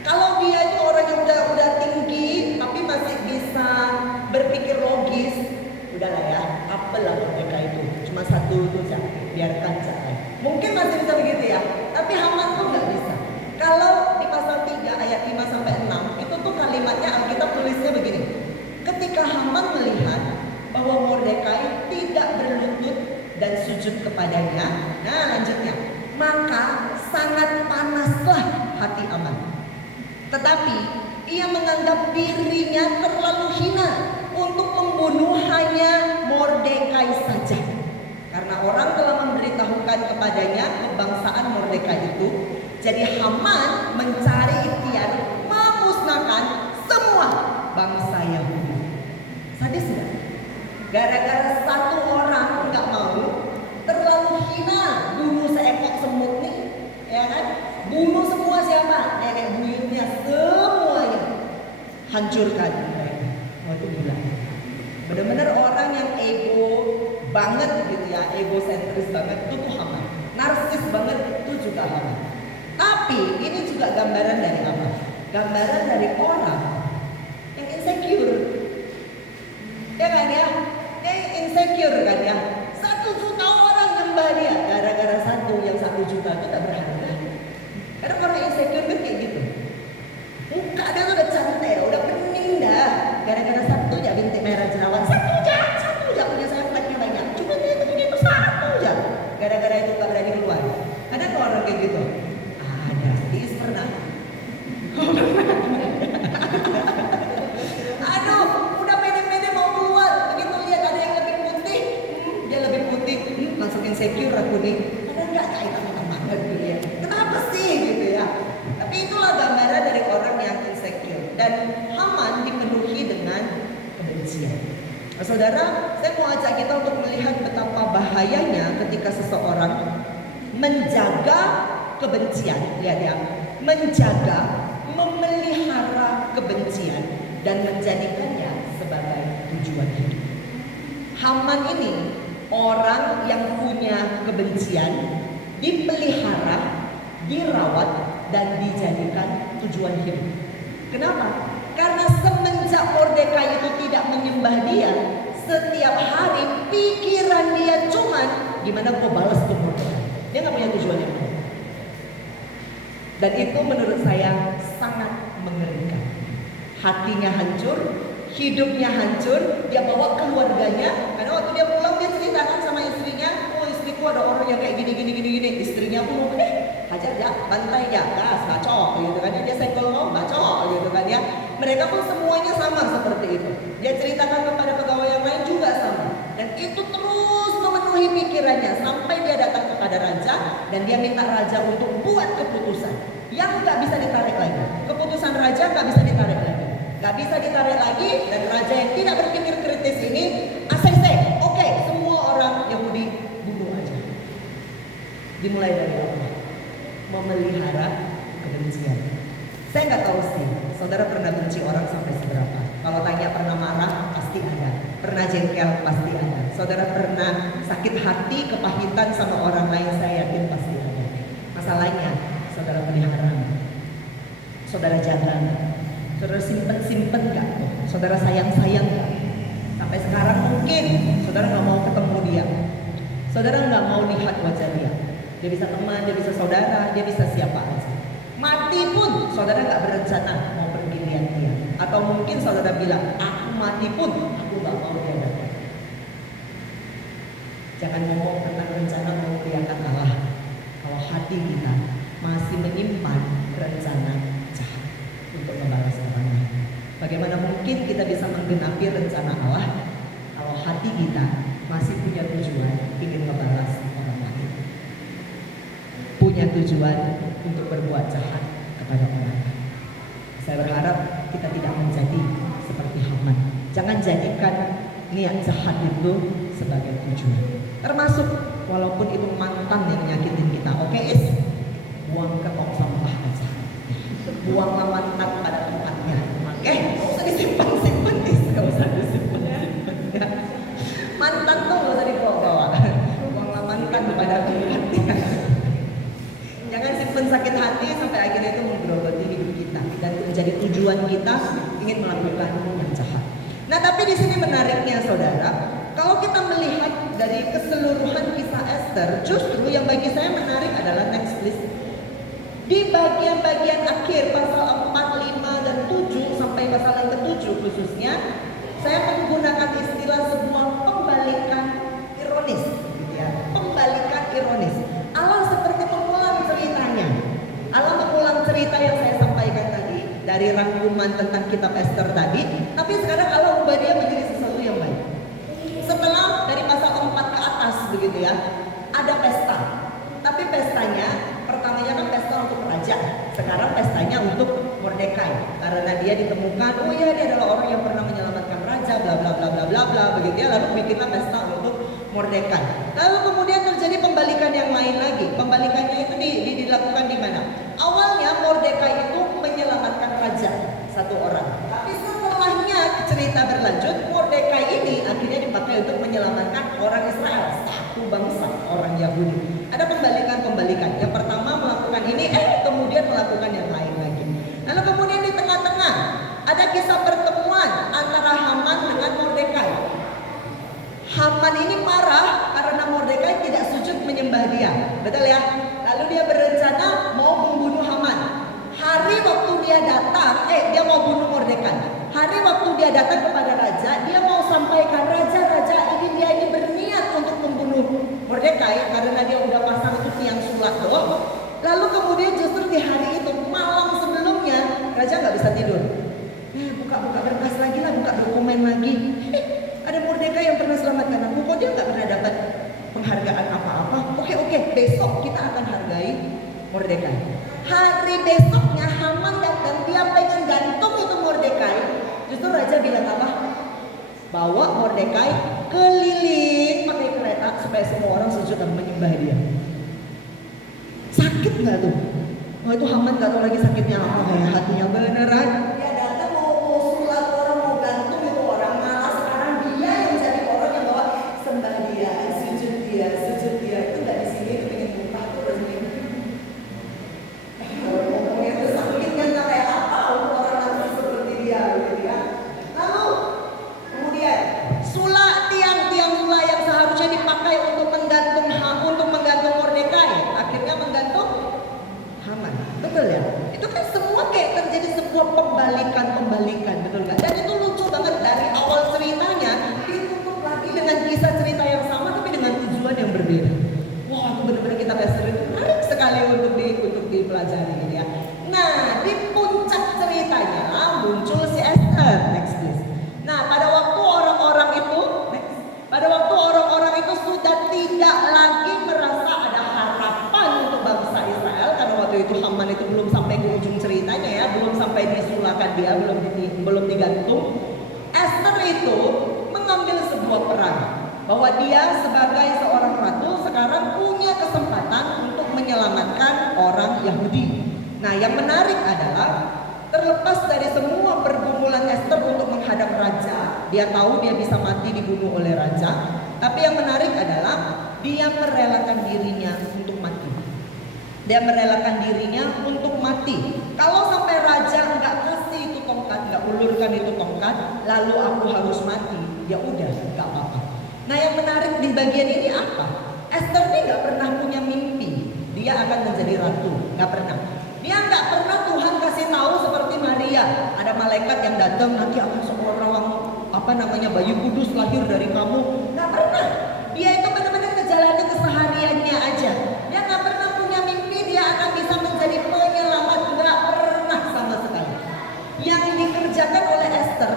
Kalau dia itu orang yang udah tinggi tapi masih bisa berpikir logis, udahlah ya, apalah Mordekai itu, cuma satu tuh aja, biarkan saja. Mungkin masih bisa begitu ya, tapi Haman tuh nggak bisa. Kalau di pasal 3 ayat 5 sampai 6 itu tuh kalimatnya Alkitab tulisnya begini. Ketika Haman melihat bahwa Mordekai tidak berlutut dan sujud kepadanya, nah lanjutnya, maka sangat panaslah hati Haman. Tetapi ia menganggap dirinya terlalu hina untuk membunuh hanya Mordekai saja, karena orang telah memberitahukan kepadanya kebangsaan Mordekai itu. Jadi Haman mencari ikhtiar memusnahkan semua bangsa Yahudi. Sadis nggak? Gara-gara satu orang nggak mau, terlalu hina, bunuh seekor semut nih, ya kan? Bunuh semua siapa? Nenek buyutnya semuanya, hancurkan mereka. Waktu gila. Benar-benar orang yang ego banget gitu ya, egosentris banget itu tuh Haman. Narsis banget itu juga Haman. Tapi ini juga gambaran dari apa? Gambaran dari orang yang insecure. Ya kan ya? Dia insecure kan ya? 1.000.000 orang nyembah dia, gara-gara satu yang 1 juta itu tak berharga. Karena orang insecure kan kayak gitu. Muka dia tuh udah cantik, udah bening dah. Gara-gara satu aja bintik merah jerawat, satu aja punya sayap-sayapnya banyak. Cuma dia punya itu satu aja. Gara-gara itu gak berani keluar. Ada tuh orang kayak gitu. Ada, Is pernah. Aduh, udah pede-pede mau keluar, begitu lihat ada yang lebih putih, dia lebih putih, langsung insecure aku nih. Ada nggak kaitan banget gitu ya? Kenapa sih gitu ya? Tapi itulah gambaran dari orang yang insecure. Dan Haman dipenuhi dengan kebencian. Nah, saudara, saya mau ajak kita untuk melihat betapa bahayanya ketika seseorang menjaga kebencian, ya, menjaga, memelihara kebencian dan menjadikannya sebagai tujuan hidup. Haman ini orang yang punya kebencian, dipelihara, dirawat, dan dijadikan tujuan hidup. Kenapa? Karena semenjak Mordekai itu tidak menyembah dia, setiap hari pikiran dia cuman gimana gua balas tuh Mordekai. Dia nggak punya tujuan yang lain. Dan itu menurut saya sangat mengerikan. Hatinya hancur, hidupnya hancur, dia bawa keluarganya. Karena waktu dia pulang dia ceritakan sama istrinya, oh istriku ada orang yang kayak gini. Istrinya pun mau, hajar ya, bantai ya, gas, bacok gitu kan. Dia senggol mau bacok gitu kan ya. Mereka pun semuanya sama seperti itu. Dia ceritakan kepada pegawai yang lain juga sama. Dan itu terus memenuhi penuhi pikirannya sampai dia datang kepada raja dan dia minta raja untuk buat keputusan yang nggak bisa ditarik lagi. Keputusan raja nggak bisa ditarik lagi, nggak bisa ditarik lagi. Dan raja yang tidak berpikir kritis ini ACC, oke, semua orang Yahudi bunuh aja. Dimulai dari apa? Memelihara kebencian. Saya nggak tahu sih, saudara pernah benci orang sampai seberapa? Kalau tanya pernah marah, pasti ada. Pernah jengkel, pasti ada. Saudara pernah sakit hati, kepahitan sama orang lain, saya yakin pasti ada. Masalahnya, saudara pelihara, saudara jaga, saudara simpen gak? Saudara sayang gak? Sampai sekarang mungkin saudara nggak mau ketemu dia, saudara nggak mau lihat wajah dia. Dia bisa teman, dia bisa saudara, dia bisa siapa aja. Mati pun saudara nggak berencana mau pergi lihat dia. Atau mungkin saudara bilang, aku mati pun aku nggak mau dia datang. Jangan ngomong tentang rencana memuliakan Allah kalau hati kita masih menyimpan rencana jahat untuk membalas orang lain. Bagaimana mungkin kita bisa menggenapi rencana Allah kalau hati kita masih punya tujuan ingin membalas orang lain, punya tujuan untuk berbuat jahat kepada orang lain. Saya berharap kita tidak menjadi seperti Haman. Jangan jadikan niat jahat itu sebagai tujuan. Termasuk walaupun itu mantan yang nyakitin kita, oke, buang ke tong sampah aja. Buanglah mantan pada tempatnya. Oke, nggak usah disimpan-simpan, nggak usah disimpan. Ya. Mantan tuh nggak usah dibawa-bawa. Buanglah mantan pada tempatnya. Jangan simpen sakit hati sampai akhirnya itu menggerogoti hidup kita dan menjadi tujuan kita ingin melakukan yang jahat. Nah, tapi di sini menariknya saudara, kalau kita melihat dari keseluruhan kisah Esther, justru yang bagi saya menarik adalah next list. Di bagian-bagian akhir pasal 4, 5, dan 7 sampai pasal yang ke-7 khususnya, saya menggunakan istilah sebuah pembalikan ironis, gitu ya. Pembalikan ironis. Allah seperti mengulang ceritanya. Allah mengulang cerita yang saya sampaikan tadi dari rangkuman tentang kitab Esther tadi, tapi sekarang Allah ubah dia menjadi sesuatu yang baik. Setelah dari pasal 4 ke atas begitu ya, ada pesta. Tapi pestanya pertamanya kan pesta untuk raja. Sekarang pestanya untuk Mordekai karena dia ditemukan, oh ya dia adalah orang yang pernah menyelamatkan raja, bla bla bla bla bla bla begitu ya. Lalu bikinlah pesta untuk Mordekai. Lalu kemudian terjadi pembalikan yang lain lagi. Pembalikannya itu dilakukan di mana? Awalnya Mordekai itu menyelamatkan raja satu orang. Tapi setelahnya cerita berlanjut, Mordekai ini akhirnya dipakai untuk menyelamatkan orang Israel, satu bangsa orang Yahudi. Ada pembalikan-pembalikan. Yang pertama melakukan ini, kemudian melakukan yang lain lagi. Lalu kemudian di tengah-tengah ada kisah pertemuan antara Haman dengan Mordekai. Haman ini marah karena Mordekai tidak sujud menyembah dia, betul ya? Lalu dia berencana mau membunuh Haman. Hari waktu dia datang, dia mau bunuh Mordekai. Hari waktu dia datang kepada raja, dia mau sampaikan, raja dia ini berniat untuk membunuh Mordekai karena dia udah pasang itu tiang sulak loh. Lalu kemudian justru di hari itu, malam sebelumnya, raja nggak bisa tidur. Buka berkas lagi lah, buka dokumen lagi. Ada Mordekai yang pernah selamatkan aku, kok dia nggak pernah dapat penghargaan apa-apa. Oke, besok kita akan hargai Mordekai. Hari besoknya Haman datang, dia pengen gantung itu Mordekai. Justru raja bilang apa? Bawa Mordekai keliling pakai kereta supaya semua orang sujud dan menyembah dia. Sakit nggak tuh? Oh, itu Haman nggak tahu lagi sakitnya apa, kayak hatinya beneran. Dia datang mau sulat orang, mau gantung itu orang, malah sekarang dia yang jadi orang yang bawa sembah dia, sujud dia. Itu nggak di sini, itu pengen muntah tuh rasanya. Ngomongnya itu sakitnya kayak apa orang nanti seperti dia, gitu ya. Lalu kemudian sulak tiang-tiang sulak yang seharusnya dipakai untuk menggantung Mordekai, akhirnya menggantung Haman. Betul ya? Itu kan semua kayak terjadi sebuah pembalikan, betul nggak? Dan itu lucu banget, dari awal ceritanya ditutup lagi dengan kisah cerita yang sama tapi dengan tujuan yang berbeda. Wah, itu benar-benar kitab Esther itu menarik sekali untuk dipelajari gitu ya. Nah, di puncak ceritanya muncul si Esther. Next please. Nah, pada waktu orang-orang itu sudah tidak waktu itu Haman itu belum sampai ke ujung ceritanya ya, belum sampai disulakan dia, belum digantung. Esther itu mengambil sebuah peran bahwa dia sebagai seorang ratu sekarang punya kesempatan untuk menyelamatkan orang Yahudi. Nah, yang menarik adalah terlepas dari semua pergumulan Esther untuk menghadap raja, dia tahu dia bisa mati dibunuh oleh raja, tapi yang menarik adalah dia merelakan dirinya untuk mati. Dia merelakan dirinya untuk mati. Kalau sampai raja nggak kasih itu tongkat, nggak ulurkan itu tongkat, lalu aku harus mati, ya udah nggak apa-apa. Nah, yang menarik di bagian ini apa? Esther ini nggak pernah punya mimpi dia akan menjadi ratu, nggak pernah. Dia nggak pernah Tuhan kasih tahu seperti Maria, ada malaikat yang datang nanti akan seorang bayi kudus lahir dari kamu. Nggak pernah. Dia itu benar-benar ngejalanin kesehariannya aja. Dia nggak pernah punya mimpi dia akan bisa menjadi penyelamat, nggak pernah sama sekali. Yang dikerjakan oleh Esther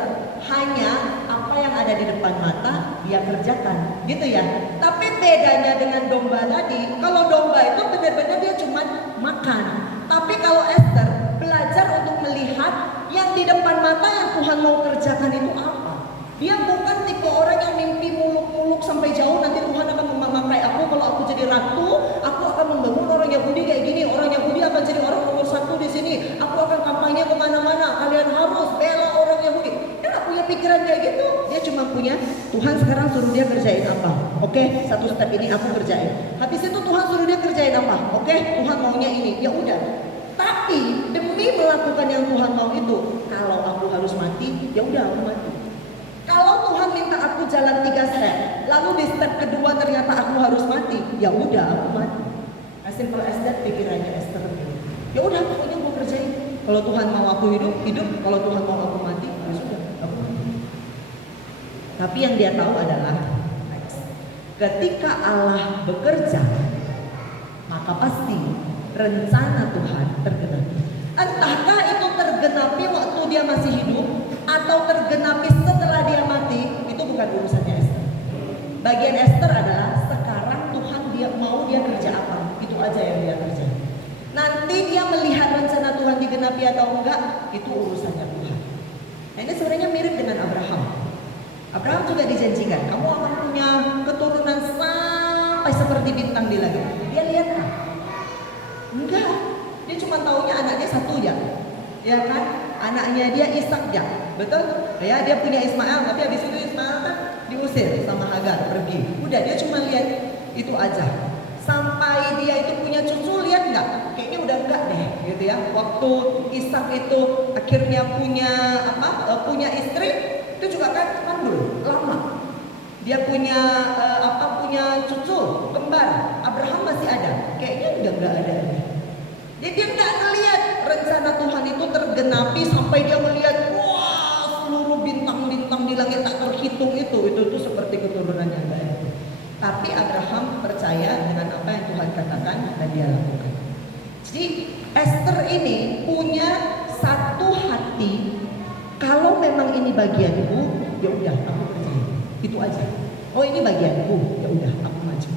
hanya apa yang ada di depan mata dia kerjakan, gitu ya. Tapi bedanya dengan domba tadi, kalau domba itu benar-benar dia cuma makan. Tapi kalau Esther belajar untuk melihat yang di depan mata yang Tuhan mau kerjakan itu apa. Dia bukan tipe orang yang mimpi muluk-muluk sampai jauh nanti Tuhan akan memakai aku kalau aku jadi ratu, aku akan membangun orang Yahudi kayak gini, orang Yahudi akan jadi orang nomor satu di sini, aku akan kampanye kemana-mana, kalian harus bela orang Yahudi. Dia nggak punya pikiran kayak gitu. Dia cuma punya Tuhan sekarang suruh dia kerjain apa? Oke, satu step ini aku kerjain. Habis itu Tuhan suruh dia kerjain apa? Oke, Tuhan maunya ini. Ya udah. Tapi demi melakukan yang Tuhan mau itu, kalau aku harus mati, ya udah aku mati. Kalau Tuhan minta aku jalan 3 step, lalu di step kedua ternyata aku harus mati, ya udah aku mati. As simple as that pikirannya Esther. Ya udah pokoknya aku kerjain. Kalau Tuhan mau aku hidup, hidup. Kalau Tuhan mau aku mati, ya sudah aku mati. Tapi yang dia tahu adalah ketika Allah bekerja, maka pasti rencana Tuhan tergenapi. Entahkah itu tergenapi waktu dia masih hidup atau tergenapi setelah dia mati, itu bukan urusannya Esther. Bagian Esther adalah sekarang Tuhan dia mau dia kerja apa, itu aja yang dia kerja. Nanti dia melihat rencana Tuhan digenapi atau enggak, itu urusannya Tuhan. Nah, ini sebenarnya mirip dengan Abraham. Abraham juga dijanjikan, kamu akan punya keturunan sampai seperti bintang di langit. Dia lihat kan? Enggak, dia cuma taunya anaknya satu ya kan? Anaknya dia Ishak ya, betul? Ya, dia punya Ismail, tapi habis itu Ismail kan diusir sama Hagar pergi. Udah, dia cuma lihat itu aja. Sampai dia itu punya cucu, lihat nggak? Kayaknya udah enggak deh, gitu ya. Waktu Ishak itu akhirnya punya istri, itu juga kan mandul lama. Dia punya punya cucu kembar. Abraham masih ada, kayaknya udah nggak ada. Jadi dia nggak ngelihat rencana Tuhan itu tergenapi sampai dia melihat wah seluruh bintang-bintang di langit tak terhitung itu seperti keturunan yang baik. Tapi Abraham percaya dengan apa yang Tuhan katakan dan dia lakukan. Jadi Esther ini punya satu hati. Kalau memang ini bagianku, ya udah aku kerjain. Itu aja. Oh ini bagianku, ya udah aku maju.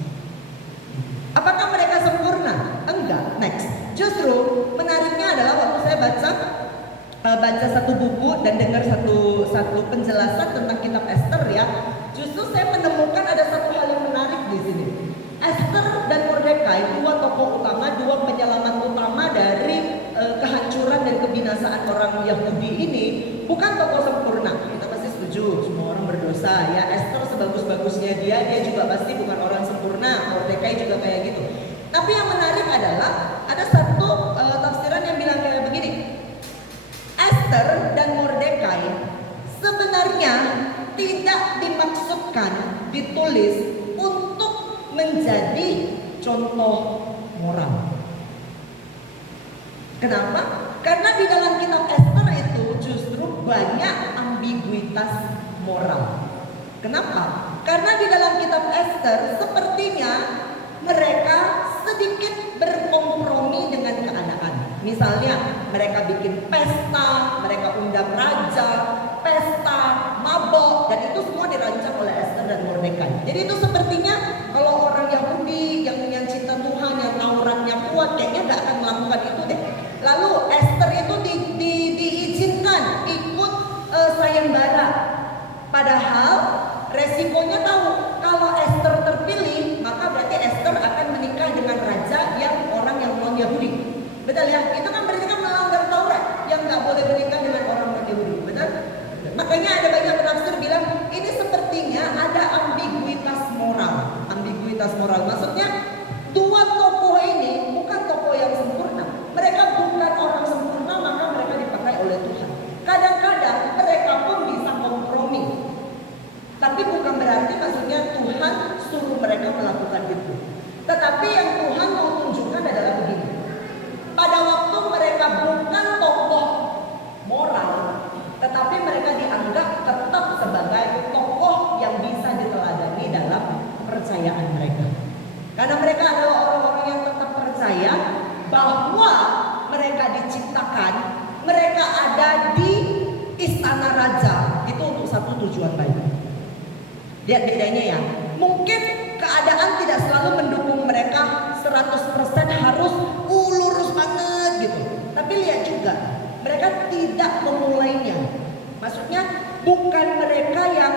Apakah mereka sempurna? Enggak. Next. Justru menariknya adalah waktu saya baca satu buku dan dengar satu penjelasan tentang kitab Esther ya. Justru saya menemukan ada satu hal yang menarik di sini. Esther dan Mordekai, dua tokoh utama, dua penyelamat utama dari kehancuran dan kebinasaan orang Yahudi ini, bukan tokoh sempurna. Kita pasti setuju, semua orang berdosa ya. Esther sebagus-bagusnya dia juga pasti bukan orang sempurna. Mordekai juga kayak gitu. Tapi yang menarik adalah ada satu tafsiran yang bilang kayak begini. Esther dan Mordekai sebenarnya tidak dimaksudkan ditulis untuk menjadi contoh moral. Kenapa? Karena di dalam kitab Esther itu justru banyak ambiguitas moral. Kenapa? Karena di dalam kitab Esther sepertinya mereka sedikit berkompromi dengan keadaan. Misalnya mereka bikin pesta, mereka undang raja, pesta, mabok, dan itu semua dirancang oleh Esther dan Mordekai. Jadi itu sepertinya kalau orang Yahudi yang cinta Tuhan, yang Tauratnya kuat, kayaknya nggak akan melakukan itu deh. Lalu Esther itu diizinkan ikut sayembara. Padahal resikonya tahu, kalau Esther terpilih maka berarti Esther akan menikah dengan raja yang orang yang non Yahudi. Betul ya? Itu kan berarti kan melanggar Taurat yang nggak boleh menikah dengan orang non Yahudi. Betul? Makanya ada banyak penafsir bilang ini sepertinya ada ambiguitas moral. Ambiguitas moral maksudnya dua tokoh ini bukan tokoh yang sempurna. Mereka bukan orang sempurna, maka mereka dipakai oleh Tuhan. Kadang-kadang mereka pun bisa kompromi. Tapi bukan berarti maksudnya Tuhan suruh mereka melakukan itu. Tetapi yang Tuhan mau tunjukkan adalah begini. Pada waktu mereka bukan tokoh moral, tetapi mereka dianggap tetap sebagai tokoh yang bisa diteladani dalam kepercayaan mereka. Karena mereka adalah orang-orang yang tetap percaya bahwa mereka diciptakan, mereka ada di istana raja, itu untuk satu tujuan baik. Lihat bedanya ya. Mungkin keadaan tidak selalu mendukung mereka 100% harus lurus banget gitu. Tapi lihat juga, mereka tidak memulainya. Maksudnya bukan mereka yang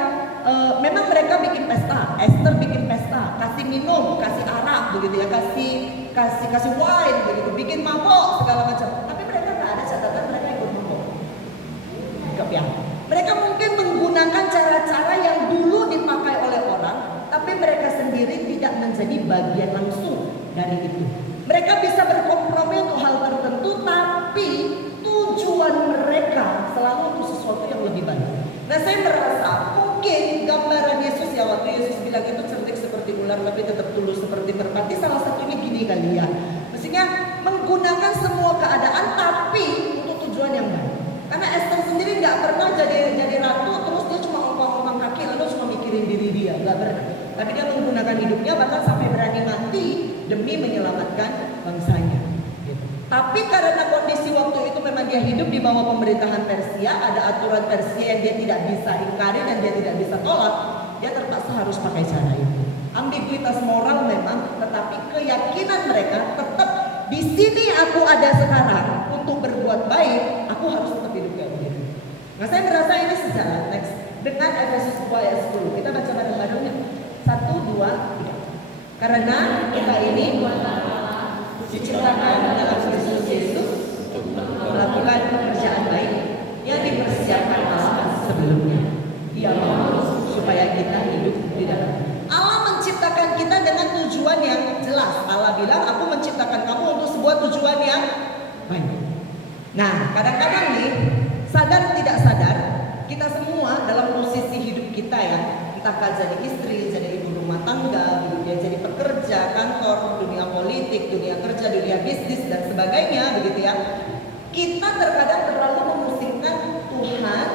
memang mereka bikin pesta. Esther bikin pesta, kasih minum, kasih arak begitu ya, kasih wine begitu, bikin mabok segala macam. Tapi mereka nggak ada catatan mereka ikut mabok. Enggak ya. Mereka mungkin menggunakan cara-cara yang dulu dipakai oleh orang, tapi mereka sendiri tidak menjadi bagian langsung dari itu. Mereka bisa berkompromi untuk hal tertentu, tapi tujuan mereka selalu untuk sesuatu yang lebih baik. Nah, saya merasa mungkin gambaran Yesus ya, waktu Yesus bilang itu cerdik seperti ular tapi tetap tulus seperti merpati, salah satunya gini kali ya. Maksudnya menggunakan semua keadaan tapi untuk tujuan yang baik. Karena Esther sendiri nggak pernah jadi ratu terus dia cuma ompang-ompang kaki lalu cuma mikirin diri dia, nggak pernah. Tapi dia menggunakan hidupnya bahkan sampai berani mati demi menyelamatkan bangsanya. Gitu. Tapi karena kondisi waktu itu memang dia hidup di bawah pemerintahan Persia, ada aturan Persia yang dia tidak bisa ingkari dan dia tidak bisa tolak, dia terpaksa harus pakai cara itu. Ambiguitas moral memang, tetapi keyakinan mereka tetap di sini aku ada sekarang untuk berbuat baik, aku harus tetap hidup kayak begitu. Nah, saya merasa ini sejalan next dengan Efesus 2 ayat 10. Kita baca bareng-barengnya. 1, 2, 3. Karena kita ini diciptakan dalam Kristus Yesus untuk melakukan pekerjaan baik yang dipersiapkan Allah sebelumnya. Dia mau supaya kita hidup di dalam. Allah menciptakan kita dengan tujuan yang jelas. Allah bilang, aku menciptakan kamu untuk sebuah tujuan yang baik. Nah, kadang-kadang nih, sadar tidak sadar, kita semua dalam posisi hidup kita ya, entahkah jadi istri, jadi ibu rumah tangga, dia jadi pekerja, kantor, dunia politik, dunia kerja, dunia bisnis dan sebagainya, begitu ya. Kita terkadang terlalu memusingkan, Tuhan,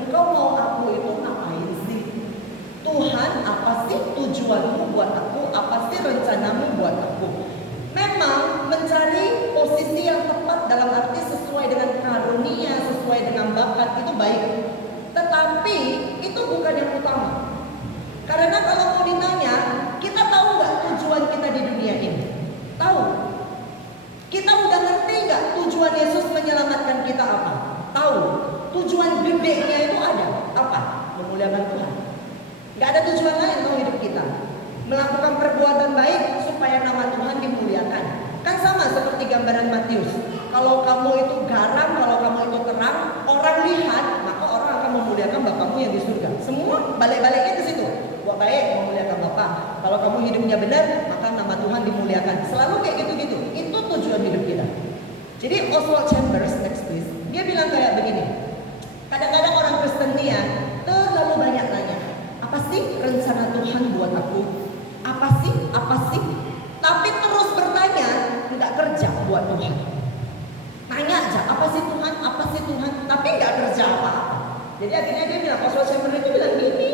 Engkau mau aku itu ngapain sih? Tuhan, apa sih tujuanmu buat aku? Apa sih rencanamu buat aku? Memang mencari posisi yang tepat dalam arti sesuai dengan karunia, sesuai dengan bakat itu baik. Tetapi itu bukan yang utama. Karena kalau mau ditanya, kita tahu nggak tujuan kita di dunia ini? Tahu? Kita udah ngerti nggak tujuan Yesus menyelamatkan kita apa? Tahu? Tujuan gedenya itu ada apa? Memuliakan Tuhan. Nggak ada tujuan lain dalam hidup kita. Melakukan perbuatan baik supaya nama Tuhan dimuliakan. Kan sama seperti gambaran Matius. Kalau kamu itu garam, kalau kamu itu terang, orang lihat, maka orang akan memuliakan Bapamu yang di surga. Semua balik-baliknya ke situ. Buat baik, memuliakan Bapa. Kalau kamu hidupnya benar, maka nama Tuhan dimuliakan. Selalu kayak gitu-gitu. Itu tujuan hidup kita. Jadi Oswald Chambers, next please, dia bilang kayak begini. Kadang-kadang orang Kristen nih ya, terlalu banyak tanya, apa sih rencana Tuhan buat aku? Apa sih? Tapi terus bertanya, nggak kerja buat Tuhan. Tanya aja, apa sih Tuhan? Tapi nggak kerja apa-apa. Jadi akhirnya dia bilang, Oswald Chambers itu bilang gini,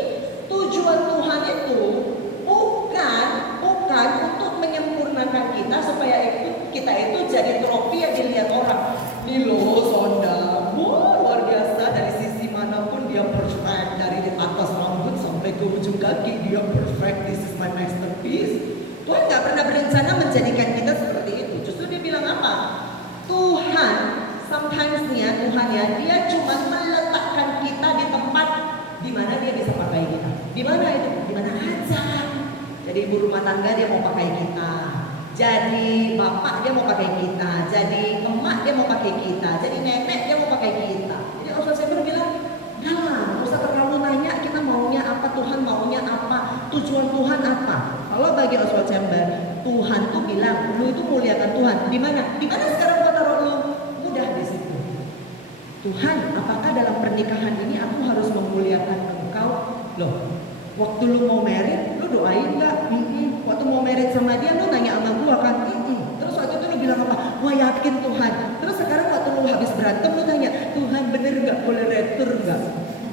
tujuan Tuhan itu bukan untuk menyempurnakan kita supaya kita itu jadi trofi yang dilihat orang. Nih loh, Sonda, luar biasa dari sisi manapun dia perfect, dari di atas rambut sampai ke ujung kaki dia perfect. This is my masterpiece. Tuhan nggak pernah berencana menjadikan kita seperti itu. Justru dia bilang apa? Di mana itu? Di mana aja. Jadi ibu rumah tangga dia mau pakai kita, jadi bapak dia mau pakai kita, jadi emak dia mau pakai kita, jadi nenek dia mau pakai kita. Jadi Oswald Chambers bilang, jangan, nggak usah terlalu nanya kita maunya apa, Tuhan maunya apa, tujuan Tuhan apa. Kalau bagi Oswald Chambers, Tuhan tuh bilang, lu itu muliakan Tuhan. Di mana? Di mana sekarang gua taruh lu? Mudah di situ. Tuhan, apakah dalam pernikahan ini aku harus memuliakan engkau? Loh, waktu lu mau married, lu doain nggak? Waktu mau married sama dia, lu nanya sama gua kan? Terus waktu itu lu bilang apa? Gua yakin Tuhan. Terus sekarang waktu lu habis berantem, lu tanya, Tuhan bener nggak? Boleh retur nggak?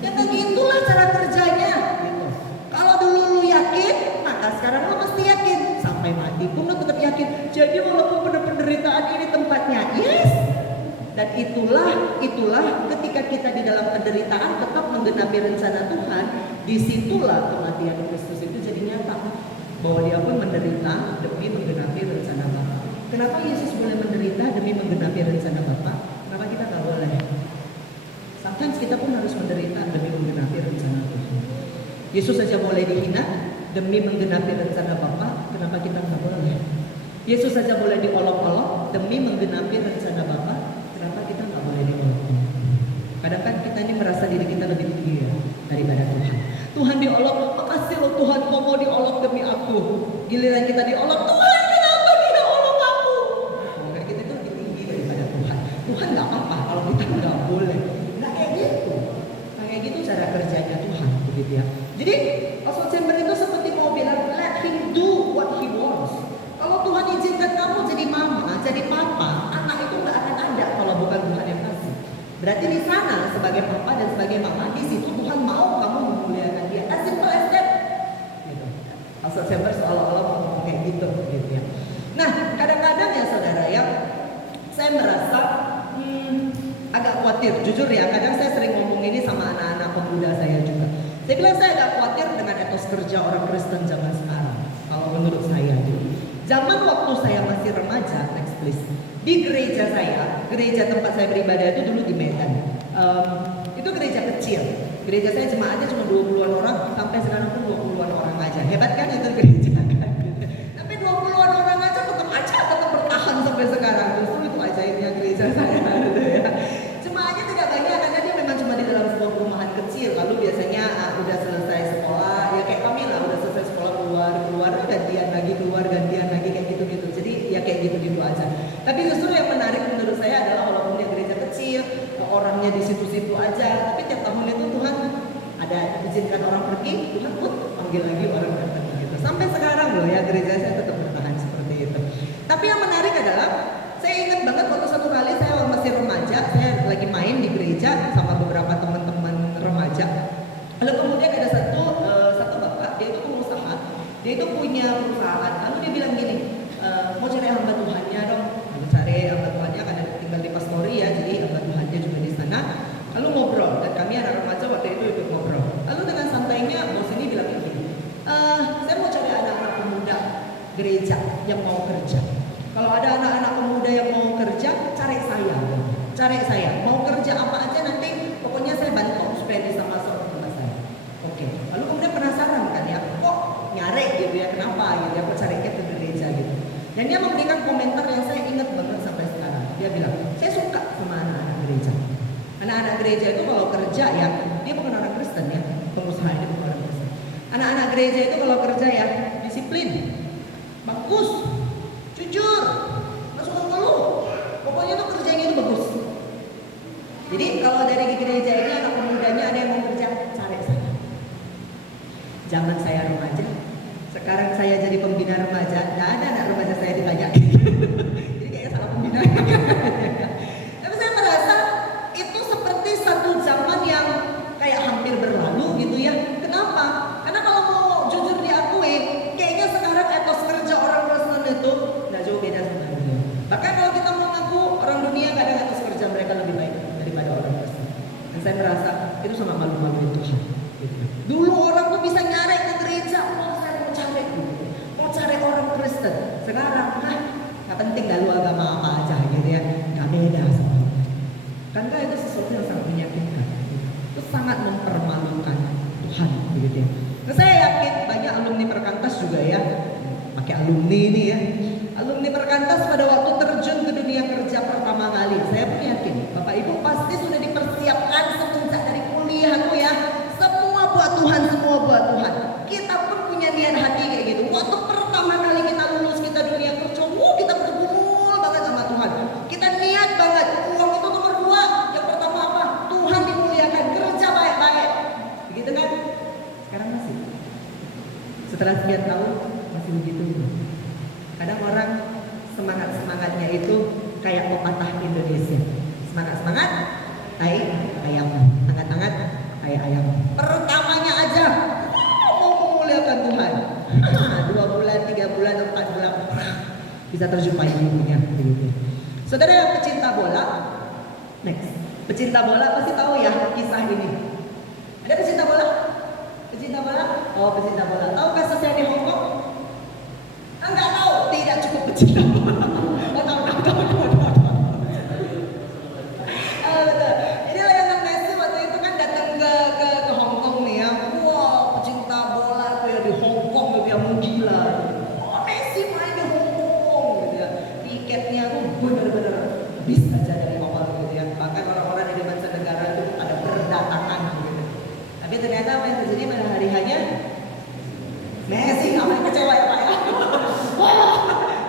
Ya begitulah cara kerjanya. Gitu. Kalau dulu lu yakin, maka sekarang lu mesti yakin. Sampai mati pun lu tetap yakin. Jadi walaupun penderitaan ini tempatnya, yes. Dan itulah ketika kita di dalam penderitaan tetap menggenapi rencana Tuhan, disitulah kematian Kristus itu jadi nyata. Bahwa dia pun menderita demi menggenapi rencana Bapa. Kenapa Yesus boleh menderita demi menggenapi rencana Bapa? Kenapa kita nggak boleh? Sometimes kita pun harus menderita demi menggenapi rencana Tuhan. Yesus saja boleh dihina demi menggenapi rencana Bapa. Kenapa kita nggak boleh? Yesus saja boleh diolok-olok demi menggenapi rencana Bapa. Kenapa kita nggak boleh diolok-olok? Kadang kan kita ini merasa diri kita lebih tinggi daripada Tuhan. Tuhan diolok, makasih loh Tuhan kau mau diolok demi aku. Giliran kita diolok, Tuhan kenapa dia olok aku? Kayak kita itu lebih tinggi daripada Tuhan. Tuhan nggak apa-apa kalau kita nggak boleh. Nggak kayak gitu. Kayak gitu cara kerjanya Tuhan, begitu ya. Jadi Oswald Chambers itu seperti mau bilang, let him do what he wants. Kalau Tuhan izinkan kamu jadi mama, jadi papa, anak itu nggak akan ada kalau bukan Tuhan yang kasih. Berarti di sana sebagai papa dan sebagai mama, di situ Tuhan mau kamu memuliakan dia. As simple as that. Gitu. Oswald Chambers seolah-olah ngomong kayak gitu, gitu ya. Nah, kadang-kadang ya saudara ya, saya merasa agak khawatir. Jujur ya, kadang saya sering ngomong ini sama anak-anak pemuda saya juga. Saya bilang saya agak khawatir dengan etos kerja orang Kristen zaman sekarang. Kalau menurut saya gitu. Zaman waktu saya masih remaja, next please. Di gereja saya, gereja tempat saya beribadah itu dulu di Medan. Itu gereja kecil. Gereja saya jemaatnya cuma 20-an orang, sampai sekarang pun 20-an orang aja. Hebat kan itu gereja kan? Tapi 20-an orang aja tetap bertahan sampai sekarang. Justru itu ajaibnya gereja saya gitu ya. Jemaatnya tidak banyak karena dia memang cuma di dalam sebuah perumahan kecil. Lalu biasanya udah selesai sekolah, ya kayak kami lah, udah selesai sekolah keluar gantian lagi kayak gitu-gitu. Jadi ya kayak gitu-gitu aja. Tapi justru yang menarik menurut saya adalah walaupun dia gereja kecil, orangnya di situ-situ aja, tapi tiap tahun itu Tuhan ada izinkan orang pergi, Tuhan pun panggil lagi orang datang gitu. Sampai sekarang loh ya gereja saya tetap bertahan seperti itu. Tapi yang menarik adalah saya ingat banget waktu satu kali saya masih remaja, saya lagi main di gereja sama beberapa teman-teman remaja. Lalu kemudian ada satu bapak, dia itu pengusaha, dia itu punya perusahaan. Lalu dia bilang gini, mau cari hamba Tuhannya dong. Lalu cari hamba Tuhannya karena tinggal di Pastori ya, jadi hamba Tuhannya juga di sana. Lalu ngobrol, dan kami anak remaja waktu itu ikut ngobrol. Lalu dengan santainya bos ini bilang gini, saya mau cari anak-anak pemuda gereja yang mau kerja. Kalau ada anak-anak pemuda yang mau kerja, cari saya. Mau kerja apa aja nanti, pokoknya saya bantu supaya bisa masuk ke tempat saya. Oke. Lalu kemudian penasaran kan ya, kok nyari gitu ya, kenapa gitu ya, kok cari ke gereja gitu. Dan dia memberikan komentar yang saya ingat banget sampai sekarang. Dia bilang, saya suka sama anak-anak gereja. Anak-anak gereja itu kalau kerja ya, dia bukan orang Kristen ya, pengusaha ini bukan orang Kristen. Anak-anak gereja itu kalau kerja ya, disiplin, bagus, jujur, nggak suka ngeluh. Pokoknya tuh kerjanya itu bagus. Jadi kalau dari gereja ini anak pemudanya ada yang mau kerja, cari saya. Zaman saya remaja, sekarang saya jadi pembina remaja, nggak ada anak remaja saya ditanya. Jadi kayaknya salah pembina. Tapi saya merasa itu seperti satu zaman yang kayak hampir berlalu gitu ya. Kenapa? Karena kalau mau jujur diakui, kayaknya sekarang etos kerja orang Kristen itu nggak jauh beda sama dunia. Bahkan kalau kita mau ngaku orang dunia kadang etos kerja mereka lebih baik daripada orang Kristen. Dan saya merasa itu sama malu-maluin Tuhan. Gitu. Dulu orang tuh bisa nyari ke gereja, mau cari orang Kristen. Sekarang, nggak penting dah lu agama apa aja gitu ya, nggak beda sama itu. Kan itu sesuatu yang sangat menyakitkan, itu sangat mempermalukan Tuhan begitu ya. Nah, saya Setelah sekian tahun masih begitu. Kadang orang semangatnya itu kayak pepatah Indonesia. Semangat tai ayam, hangat tai ayam. Pertamanya aja mau memuliakan Tuhan. 2 bulan, 3 bulan, 4 bulan bisa terjumpai ibunya begitu. Saudara yang pecinta bola, next. Pecinta bola pasti tahu ya kisah ini. Ada pecinta bola? Pecinta bola? Oh, pecinta bola. Tahu kasusnya di Hong Kong? Enggak tahu, tidak cukup pecinta bola. Oh, tahu. Betul. Jadi Lionel Messi waktu itu kan datang ke Hong Kong nih ya. Wah, pecinta bola tuh ya di Hong Kong dia menggila. Oh, Messi main di Hong Kong gitu ya. Tiketnya tuh benar-benar habis aja dari awal gitu ya. Bahkan orang-orang dari mancanegara itu ada berdatangan gitu. Tapi ternyata apa yang terjadi pada hari hanya Messi namanya kecewa ya Pak ya. Wah,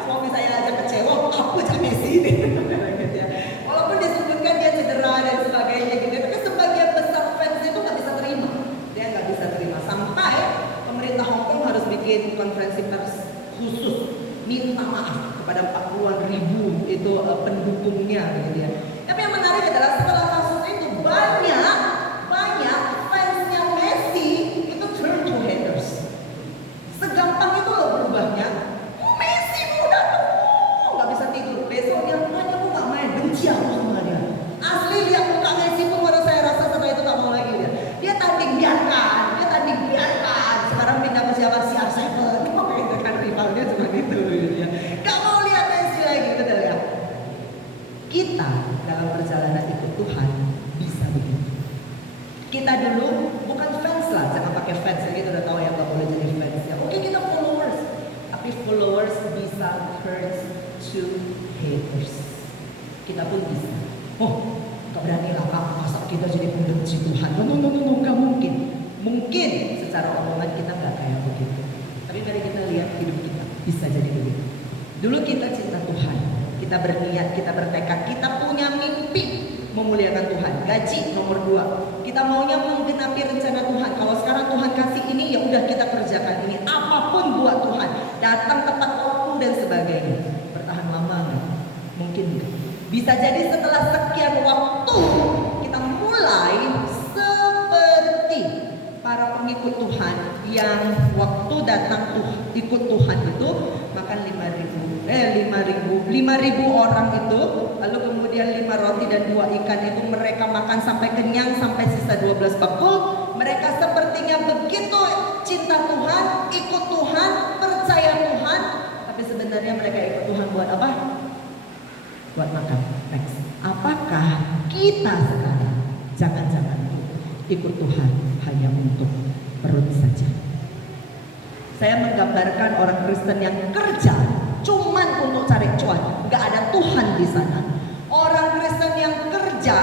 suami saya aja kecewa, aku aja Messi ini. Gitu ya. Walaupun disebutkan dia cedera dan sebagainya gitu, tapi sebagian besar fans itu nggak bisa terima. Dia nggak bisa terima sampai pemerintah Hong Kong harus bikin konferensi pers khusus minta maaf kepada 40-an ribu itu pendukungnya gitu ya. Tapi yang menarik adalah setelah kasus itu banyak fansnya Messi itu turn to haters. Segampang itu loh berubahnya. Messi udah tuh nggak bisa tidur. Besoknya makanya aku nggak main, benci aku sama dia. Asli dia muka Messi pun baru saya rasa setelah itu nggak mau lagi dia. Dia tanding biarkan. Sekarang pindah ke siapa? CR7. Itu kan rivalnya cuma itu ya. Gak mau lihat Messi lagi, betul ya. Kita dalam perjalanan ikut Tuhan bisa begitu. Kita dulu bukan fans lah, jangan pakai fans ya, kita udah tahu ya nggak boleh jadi fans ya. Oke, kita followers, tapi followers bisa turn to haters. Kita pun bisa. Oh, nggak berani lah Kak, masa kita jadi pembenci Tuhan? No, nggak mungkin. Mungkin secara omongan kita nggak kayak begitu. Tapi mari kita lihat hidup kita bisa jadi begitu. Dulu kita cinta Tuhan, kita berniat, kita bertekad, kita punya mimpi memuliakan Tuhan. Gaji nomor 2. Kita maunya menggenapi rencana Tuhan. Kalau sekarang Tuhan kasih ini, ya udah kita kerjakan ini. Apapun buat Tuhan. Datang tepat waktu dan sebagainya. Bertahan lama nggak? Mungkin nggak. Bisa jadi setelah sekian waktu kita mulai seperti para pengikut Tuhan yang waktu datang ikut Tuhan itu makan 5.000 orang itu, lalu kemudian 5 roti dan 2 ikan itu mereka makan sampai kenyang sampai sisa 12 bakul. Mereka sepertinya begitu cinta Tuhan, ikut Tuhan, percaya Tuhan, tapi sebenarnya mereka ikut Tuhan buat apa? Buat makan. Next. Apakah kita sekarang jangan-jangan ikut Tuhan hanya untuk perut saja? Saya menggambarkan orang Kristen yang kerja cuman untuk cari cuan, nggak ada Tuhan di sana. Orang Kristen yang kerja,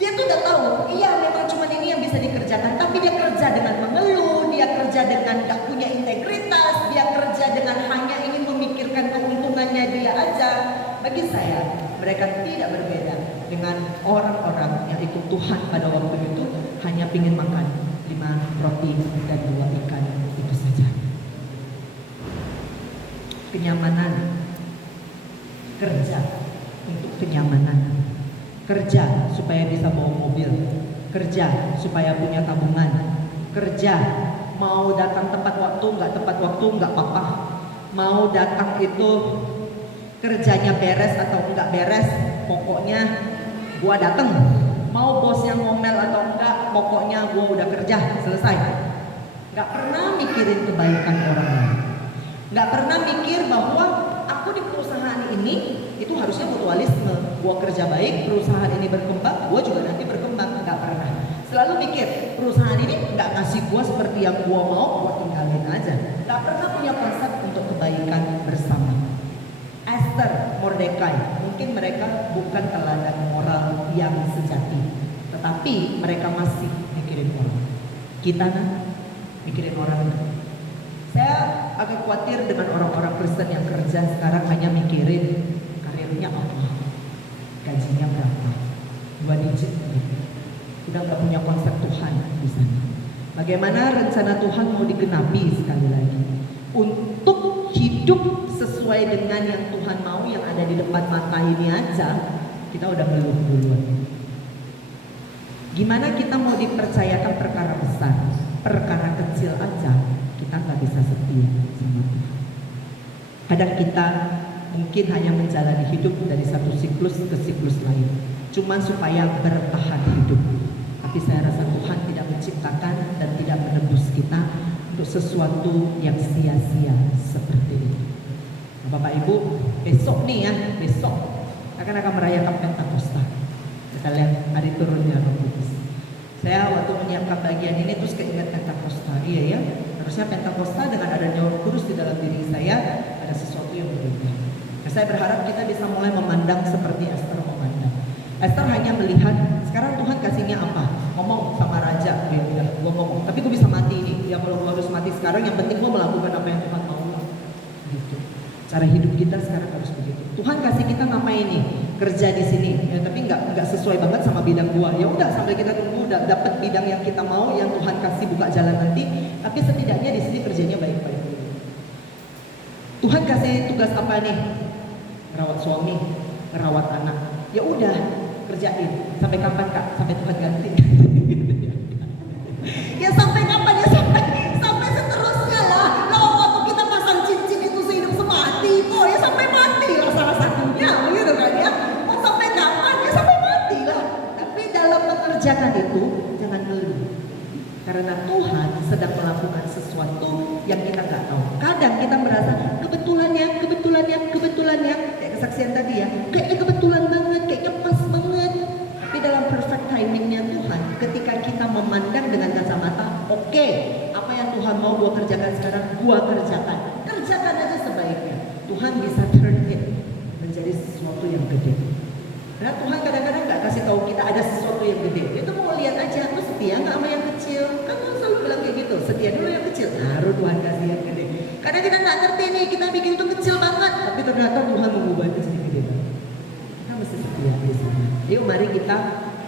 dia tuh udah tahu, iya memang cuman ini yang bisa dikerjakan, tapi dia kerja dengan mengeluh, dia kerja dengan nggak punya integritas, dia kerja dengan hanya ingin memikirkan keuntungannya dia aja. Bagi saya, mereka tidak berbeda dengan orang-orang yang ikut Tuhan pada waktu itu hanya ingin makan 5 roti dan 2 ikan itu saja. Kenyamanan, kerja untuk kenyamanan, kerja supaya bisa bawa mobil, kerja supaya punya tabungan, kerja mau datang tepat waktu nggak apa-apa, mau datang itu kerjanya beres atau enggak beres, pokoknya gua datang. Mau bosnya ngomel atau enggak, pokoknya gua udah kerja, selesai. Gak pernah mikirin kebaikan orang lain. Gak pernah mikir bahwa aku di perusahaan ini itu harusnya mutualisme. Gua kerja baik, perusahaan ini berkembang, gua juga nanti berkembang. Gak pernah. Selalu mikir perusahaan ini gak ngasih gua seperti yang gua mau, gua tinggalin aja. Gak pernah punya konsep untuk kebaikan bersama. Esther, Mordekai, mungkin mereka bukan teladan moral yang sejati, tetapi mereka masih mikirin orang. Kita mikirin orang. Saya agak khawatir dengan orang-orang Kristen yang kerja sekarang hanya mikirin karirnya apa, gajinya berapa, 2 digit gitu. Udah gak punya konsep Tuhan di sana. Bagaimana rencana Tuhan mau digenapi sekali lagi. Untuk hidup sesuai dengan yang Tuhan mau yang ada di depan mata ini aja, kita udah ngeluh duluan. Gimana kita mau dipercayakan perkara besar, perkara kecil aja, kita nggak bisa setia sama Tuhan. Kadang kita mungkin hanya menjalani hidup dari satu siklus ke siklus lain, cuman supaya bertahan hidup. Tapi saya rasa Tuhan tidak menciptakan dan tidak menebus kita untuk sesuatu yang sia-sia seperti itu. Nah, Bapak Ibu, besok nih ya, besok akan merayakan Pentakosta. Kita lihat hari turunnya Roh Kudus. Saya waktu menyiapkan bagian ini terus keinget Pentakosta. Iya ya, harusnya Pentakosta dengan adanya Roh Kudus di dalam diri saya ada sesuatu yang berbeda. Nah, saya berharap kita bisa mulai memandang seperti Esther memandang. Esther hanya melihat sekarang Tuhan kasihnya apa? Ngomong sama raja, dia bilang, gue ngomong, tapi gue bisa mati ini. Ya kalau gue harus mati sekarang, yang penting gue melakukan apa yang Tuhan mau. Gitu. Cara hidup kita sekarang harus begitu. Tuhan kasih kita ngapain nih? Kerja di sini, ya, tapi nggak sesuai banget sama bidang gua. Ya udah sambil kita tunggu dapat bidang yang kita mau, yang Tuhan kasih buka jalan nanti. Tapi setidaknya di sini kerjanya baik-baik dulu. Tuhan kasih tugas apa nih? Merawat suami, merawat anak. Ya udah kerjain. Sampai kapan Kak? Sampai Tuhan ganti. Ya sampai kapan ya sampai seterusnya lah. Kalau waktu kita pasang cincin itu sehidup semati, kok ya sampai mati lah salah satunya, begitu kan ya. Mau sampai kapan ya sampai mati lah. Tapi dalam mengerjakan itu jangan ngeluh. Karena Tuhan sedang melakukan sesuatu yang kita nggak tahu. Kadang kita merasa kebetulannya kayak kesaksian tadi ya, kayaknya kebetulan banget, kayaknya pas banget. Tapi dalam perfect timingnya Tuhan, ketika kita memandang dengan kacamata, oke, apa yang Tuhan mau gua kerjakan sekarang, gua kerjakan aja sebaiknya. Tuhan bisa turn it menjadi sesuatu yang gede. Karena Tuhan kadang-kadang nggak kasih tahu kita ada sesuatu yang gede. Itu mau lihat aja, lu setia nggak sama yang kecil? Kan Tuhan selalu bilang kayak gitu, setia dulu yang kecil, baru Tuhan kasih yang gede. Kadang kita nggak ngerti nih, kita bikin itu kecil banget, tapi ternyata Tuhan mengubahnya jadi gede banget. Kita mesti setia di sana. Yuk mari kita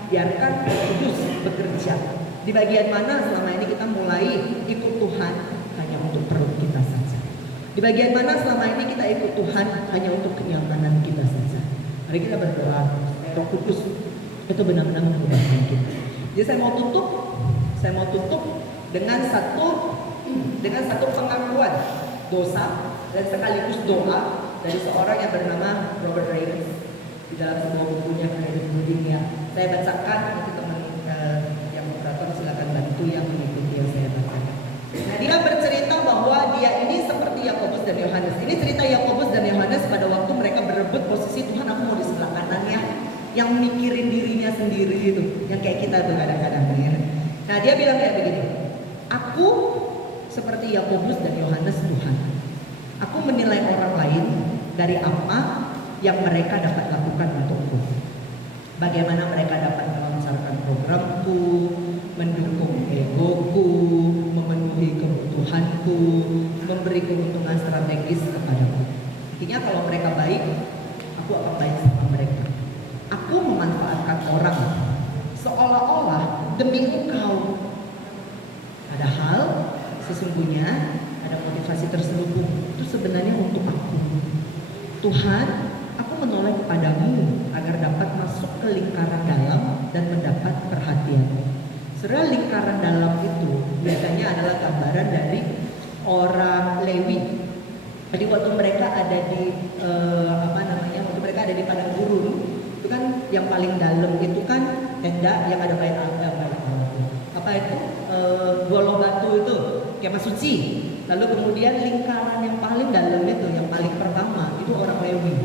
biarkan Roh Kudus bekerja. Di bagian mana selama ini kita mulai ikut Tuhan hanya untuk perut kita saja. Di bagian mana selama ini kita ikut Tuhan hanya untuk kenyamanan kita saja. Mari kita berdoa, Roh Kudus itu benar-benar mengubahkan kita. Jadi saya mau tutup dengan satu pengakuan dosa dan sekaligus doa dari seorang yang bernama Robert Raines di dalam sebuah bukunya Kredit Dunia. Saya bacakan, nanti teman yang moderator silakan bantu yang mengikuti yang saya bacakan. Nah, dia bercerita bahwa dia ini seperti Yakobus dan Yohanes. Ini cerita Yakobus dan Yohanes pada waktu mereka berebut posisi Tuhan, aku mau di sebelah kanan ya, yang mikirin dirinya sendiri itu, yang kayak kita tuh kadang-kadang ya. Nah, dia bilang kayak begini, aku seperti Yakobus dan Yohanes Tuhan. Aku menilai orang lain dari apa yang mereka dapat lakukan untukku. Bagaimana mereka dapat melancarkan programku, mendukung egoku, memenuhi kebutuhanku, memberi keuntungan strategis kepadaku. Intinya kalau mereka baik, aku akan baik sama mereka. Aku memanfaatkan orang seolah-olah demi engkau. Padahal sesungguhnya ada motivasi terselubung, itu sebenarnya untuk aku. Tuhan, aku menoleh kepadamu agar dapat masuk ke lingkaran dalam dan mendapat perhatian. Sebenarnya lingkaran dalam itu biasanya adalah gambaran dari orang Lewi. Jadi waktu mereka ada di waktu mereka ada di padang gurun, itu kan yang paling dalam itu kan tenda yang ada bait Allah. Apa itu? Golo batu itu, kemah suci. Lalu kemudian lingkaran yang paling dalam itu, yang paling pertama itu orang Lewi.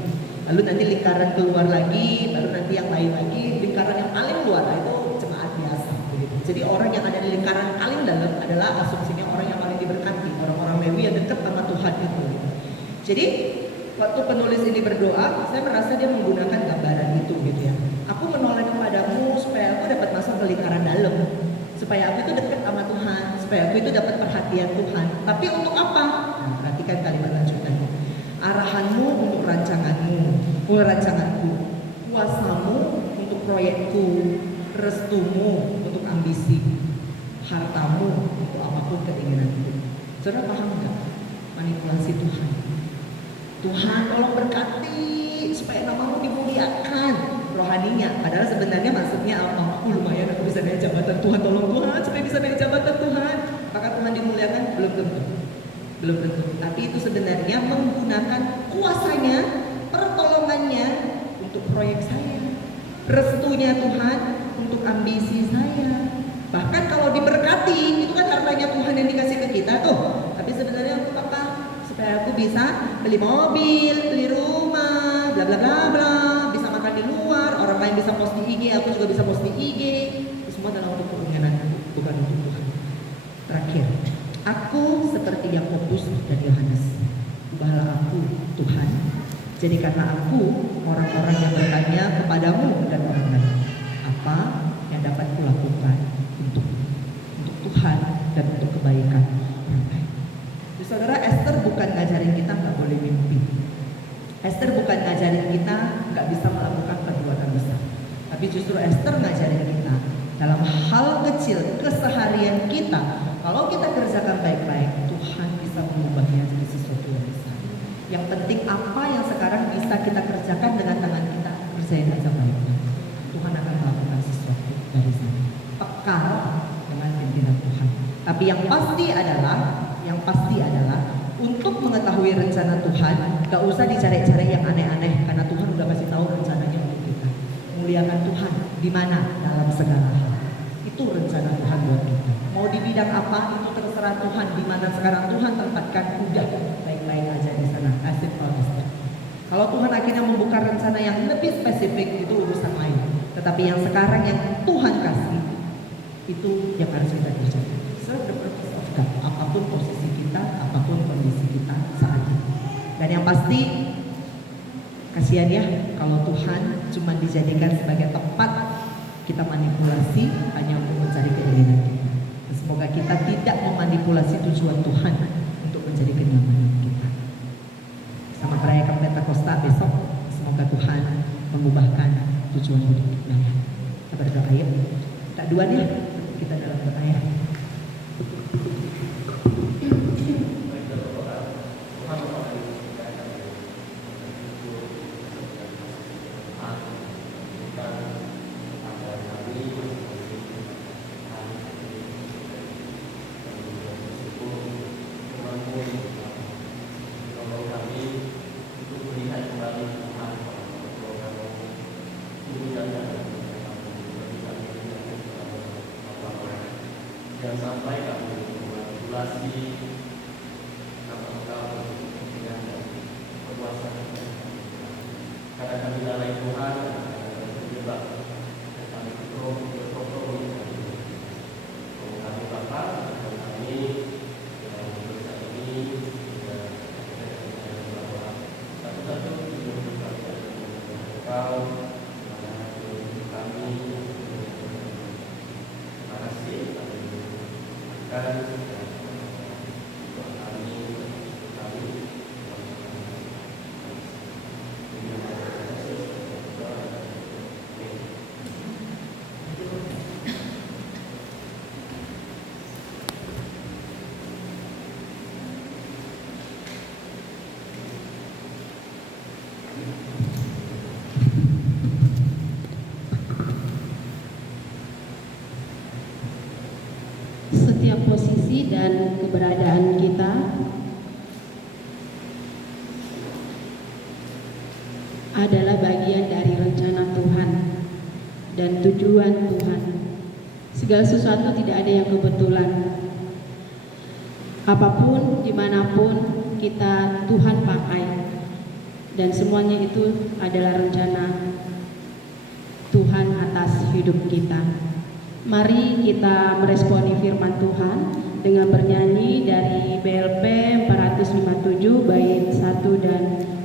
Lalu nanti lingkaran keluar lagi, baru nanti yang lain lagi. Lingkaran yang paling luar itu jemaat biasa. Begitu. Jadi orang yang ada di lingkaran paling dalam adalah asumsinya orang yang paling diberkati, orang-orang Lewi yang dekat sama Tuhan itu. Jadi waktu penulis ini berdoa, saya merasa dia menggunakan gambaran itu gitu ya. Aku menoleh kepadamu supaya aku dapat masuk ke lingkaran dalam, supaya aku itu dekat sama Tuhan, supaya aku itu dapat perhatian Tuhan. Tapi untuk apa? Nah, perhatikan kalimat lanjutannya. Arahanmu untuk rancanganku, kuasamu untuk proyekku, restumu untuk ambisi, hartamu, untuk apapun keinginan hidup. Saudara paham nggak? Manipulasi Tuhan. Tuhan tolong berkati supaya namamu dimuliakan rohaninya. Padahal sebenarnya maksudnya apa? Lumayan aku bisa naik jabatan, Tuhan tolong Tuhan supaya bisa naik jabatan Tuhan. Maka Tuhan dimuliakan? Belum tentu. Belum tentu. Tapi itu sebenarnya menggunakan kuasanya, pertolongannya untuk proyek saya. Restunya Tuhan untuk ambisi saya. Bahkan kalau diberkati, itu kan hartanya Tuhan yang dikasih ke kita tuh. Tapi sebenarnya untuk apa? Supaya aku bisa beli mobil, beli rumah, bla bla bla bla, bisa makan di luar, orang lain bisa post di IG, aku juga bisa post di IG. Itu semua adalah untuk kepentingan, bukan untuk Tuhan. Terakhir, aku seperti Yakobus dan Yohanes. Ubahlah aku, Tuhan. Jadikanlah aku orang-orang yang bertanya kepadamu dan orang lain. Apa yang dapat kulakukan untuk Tuhan dan untuk kebaikan orang lain. Jadi saudara, Esther bukan ngajarin kita nggak boleh mimpi. Esther bukan ngajarin kita nggak bisa melakukan perbuatan besar. Tapi justru Esther ngajarin kita dalam hal kecil keseharian kita, kalau kita kerjakan baik-baik, Tuhan bisa mengubahnya jadi sesuatu yang besar. Yang penting apa yang sekarang bisa kita kerjakan dengan tangan kita, kerjain aja baik-baik. Tuhan akan melakukan sesuatu dari sana. Peka dengan pimpinan Tuhan. Tapi yang pasti adalah untuk mengetahui rencana Tuhan, gak usah dicari-cari yang aneh-aneh, karena Tuhan udah kasih tahu rencananya untuk kita. Muliakan Tuhan di mana? Dalam segala hal. Itu rencana Tuhan buat kita. Mau di bidang apa itu terserah Tuhan. Di mana sekarang Tuhan tempatkan, udah baik-baik aja di sana. Asik banget. Kalau Tuhan akhirnya membuka rencana yang lebih spesifik, itu urusan lain. Tetapi yang sekarang yang Tuhan kasih, itu yang harus kita kerjakan. Serve the purpose of God. Apapun posisi kita, apapun kondisi kita saat ini. Dan yang pasti, kasihan ya kalau Tuhan cuma dijadikan sebagai tempat kita manipulasi hanya untuk mencari keinginan kita. Semoga kita tidak memanipulasi tujuan Tuhan untuk mencari kenyamanan kita. Sama merayakan Pentakosta besok, semoga Tuhan mengubahkan tujuan hidup kita. Kita berdoa yuk. Kita dua nih, kita dalam doa ya. Jangan sampai kami memanipulasi kapal-kapal kepentingan dan kekuasaan. Karena kami lalai Tuhan dan kami terjebak dan kami berkompromi. Kami Bapa, kami yang berbesar ini dan bahwa satu-satu hidup kami Engkau kami. Terima kasih. Dan setiap posisi dan keberadaan kita adalah bagian dari rencana Tuhan dan tujuan Tuhan. Segala sesuatu tidak ada yang kebetulan. Apapun, dimanapun kita, Tuhan pakai. Dan semuanya itu adalah rencana Tuhan atas hidup kita. Mari kita meresponi firman Tuhan dengan bernyanyi dari BLP 457 bait 1 dan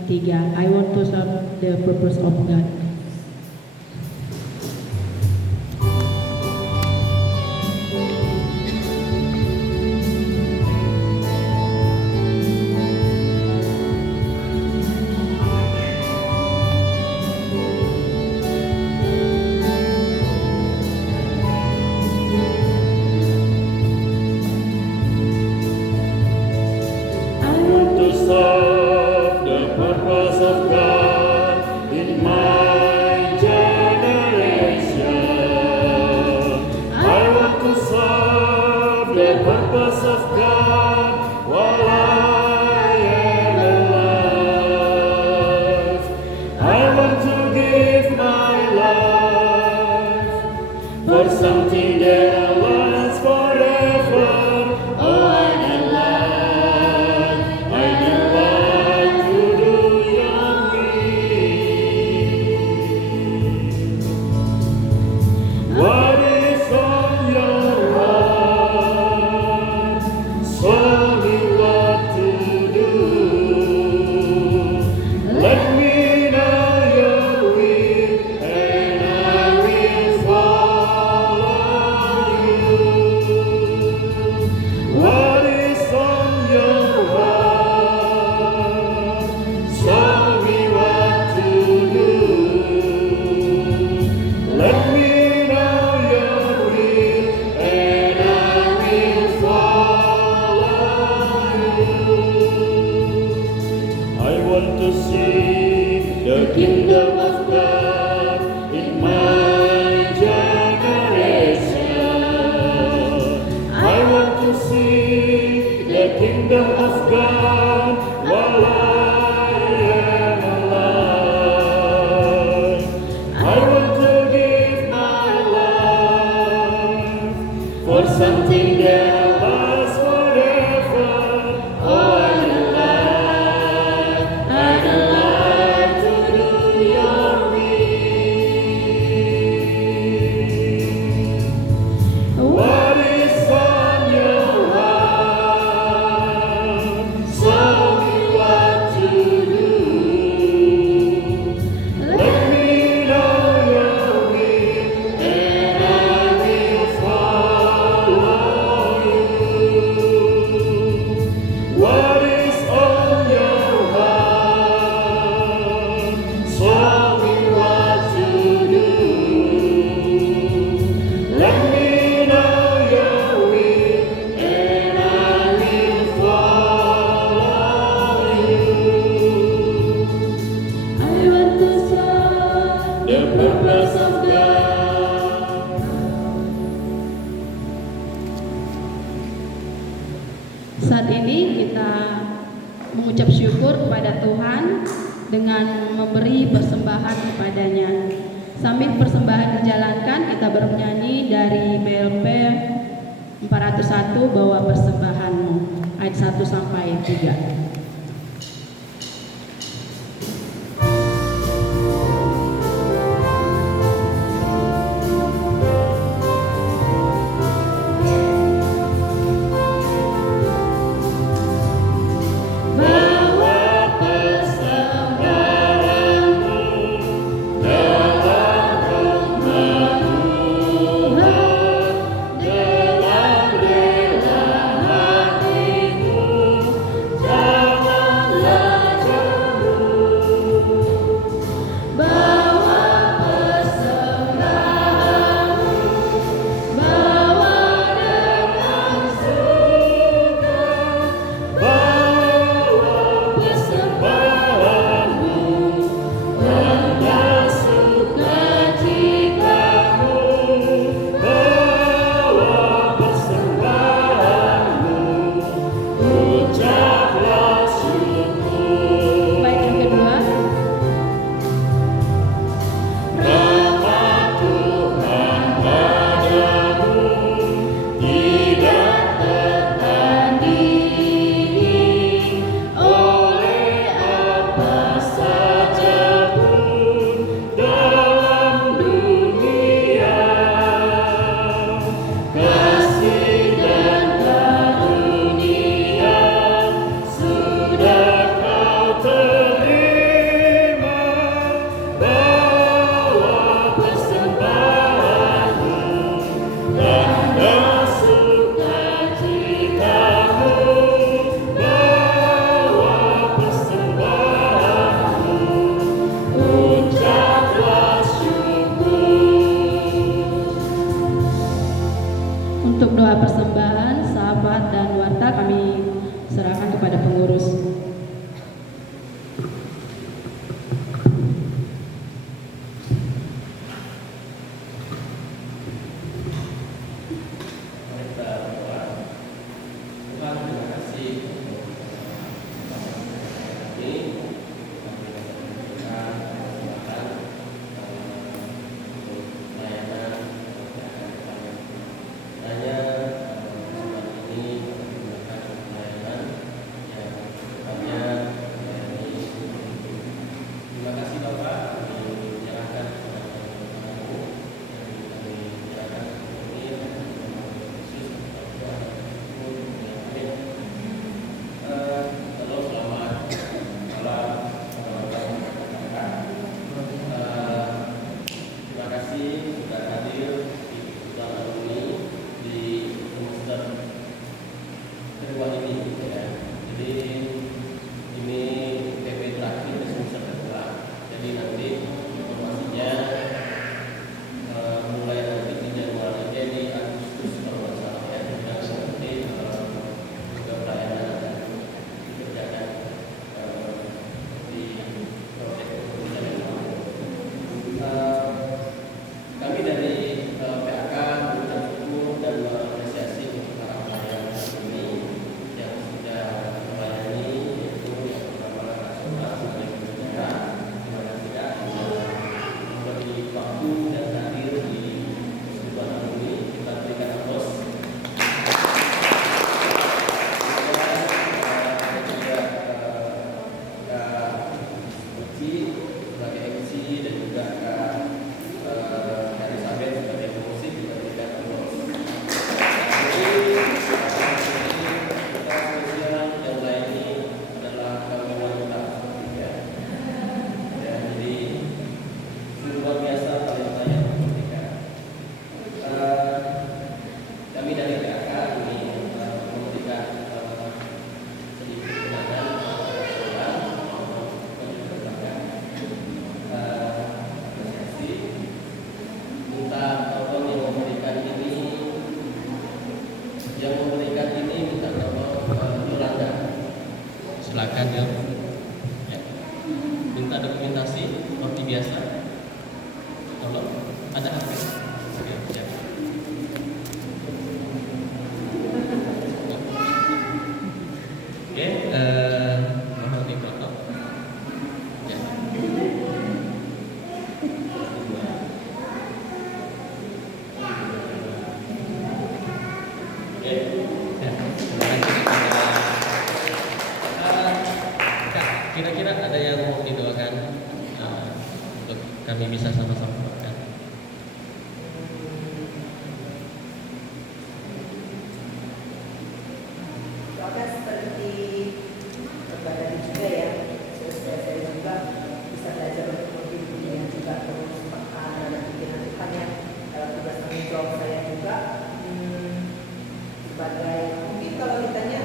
3. I want to serve the purpose of God. for something that lasts forever. Oh, I'd like to do your will. What is on your heart? Show me what to do. Let me know your will, and I will follow you. What is on your heart? Show me what to do. Let me know your will, and I will follow you. I want to see the kingdom of God in my generation. I want to see the kingdom of God while I am alive. I want to give my life for something that lasts forever. Oh, I'd like to do your will. What is on your heart? Show me what to do. Let me know your will, and I will follow you. What is on your heart? Show me what to do. Let me know your will, and I will follow you. I want to serve the purpose of God. Saat ini kita mengucap syukur kepada Tuhan dengan memberi persembahan kepadanya. Sambil persembahan dijalankan, kita bernyanyi dari BLP 401, Bawa Persembahanmu, ayat 1 sampai 3. Bawa persembahanmu dalam rumah Tuhan, dalam rela hatimu, janganlah jauh. Bawa persembahanmu, bawa dengan suka. Bawa persembahanmu, tanda sukacitamu. Bawa persembahanmu, ucaplah syukur. Baik, yang kedua. Rahmat Tuhan padamu tidak tertandingi oleh apa saja pun dalam dunia. Kasih dan karunia sudah kau terima. Bawa persembahanmu, tanda sukacitamu. Bawa persembahanmu, ucaplah syukur. Untuk doa persembahan, sahabat dan warta kami serahkan kepada pengurus. Kita berdoa. Tuhan, terima kasih untuk ini. Kami berdoa, Tuhan, untuk layanan kasih sudah hadir di kebutuhan alumni di semester kedua ini ya. Jadi ini PP terakhir di semester kedua. Jadi nanti informasinya mulai nanti di Januari, jadi Agustus kalau nggak salah ya. Dan nanti juga pelayanan akan dikerjakan di proyek kepolisian yang lain. Kami dari PAK mengucap syukur dan mengapresiasi untuk para pelayan ini yang sudah melayani, yaitu yang pertama Kak Soda sebagai penyelenggara. Terima kasih Kak memberi waktu dan hadir di kebutuhan alumni. Kita berikan aplaus. Ada juga Kak Uci sebagai MC dan juga Kak Elizabeth sebagai musik juga berikan aplaus. Jadi kita spesial yang lain ini adalah kami wanita ya. Jadi luar biasa talenta yang berbeda. Kami dari PAK ini memberikan sedikit kenangan apresiasi minta tolong yang memberikan ini minta tolong Yolanda. Silakan ya. Minta dokumentasi seperti biasa. Tolong ada apa? Oke, ya. Oke, mohon dipotong. Ya. Oke, ya. Terima kasih. Kak, kira-kira ada yang mau didoakan untuk kami bisa sama-sama doakan? Doakan seperti Bapak tadi juga ya, saya juga bisa belajar untuk mengikuti yang juga terus peka dalam pikiran Tuhan ya. Dalam tugas tanggung jawab saya juga sebagai, mungkin kalau ditanya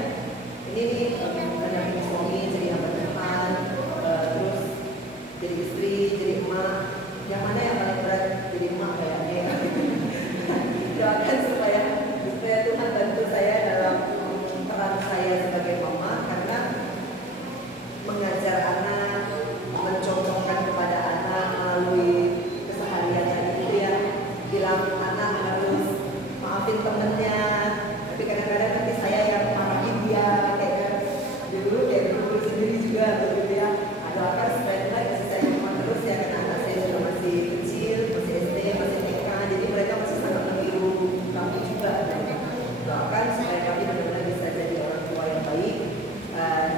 ini nih mendampingi suami jadi hamba Tuhan, terus jadi istri, jadi emak, yang mana yang paling berat jadi emak kayaknya ya. Doakan supaya Tuhan bantu saya dalam peran saya sebagai mama, karena mengajar anak, mencontohkan kepada anak melalui keseharian tadi itu ya, bilang anak harus maafin temennya, tapi kadang-kadang nanti saya yang marahin dia kayak dulu sendiri juga begitu ya. Doakan supaya Tuhan kasih saya hikmat terus ya, karena anak saya juga masih kecil, masih SD, masih TK, jadi mereka masih sangat meniru kami juga. Doakan supaya kami benar-benar bisa jadi orang tua yang baik, dan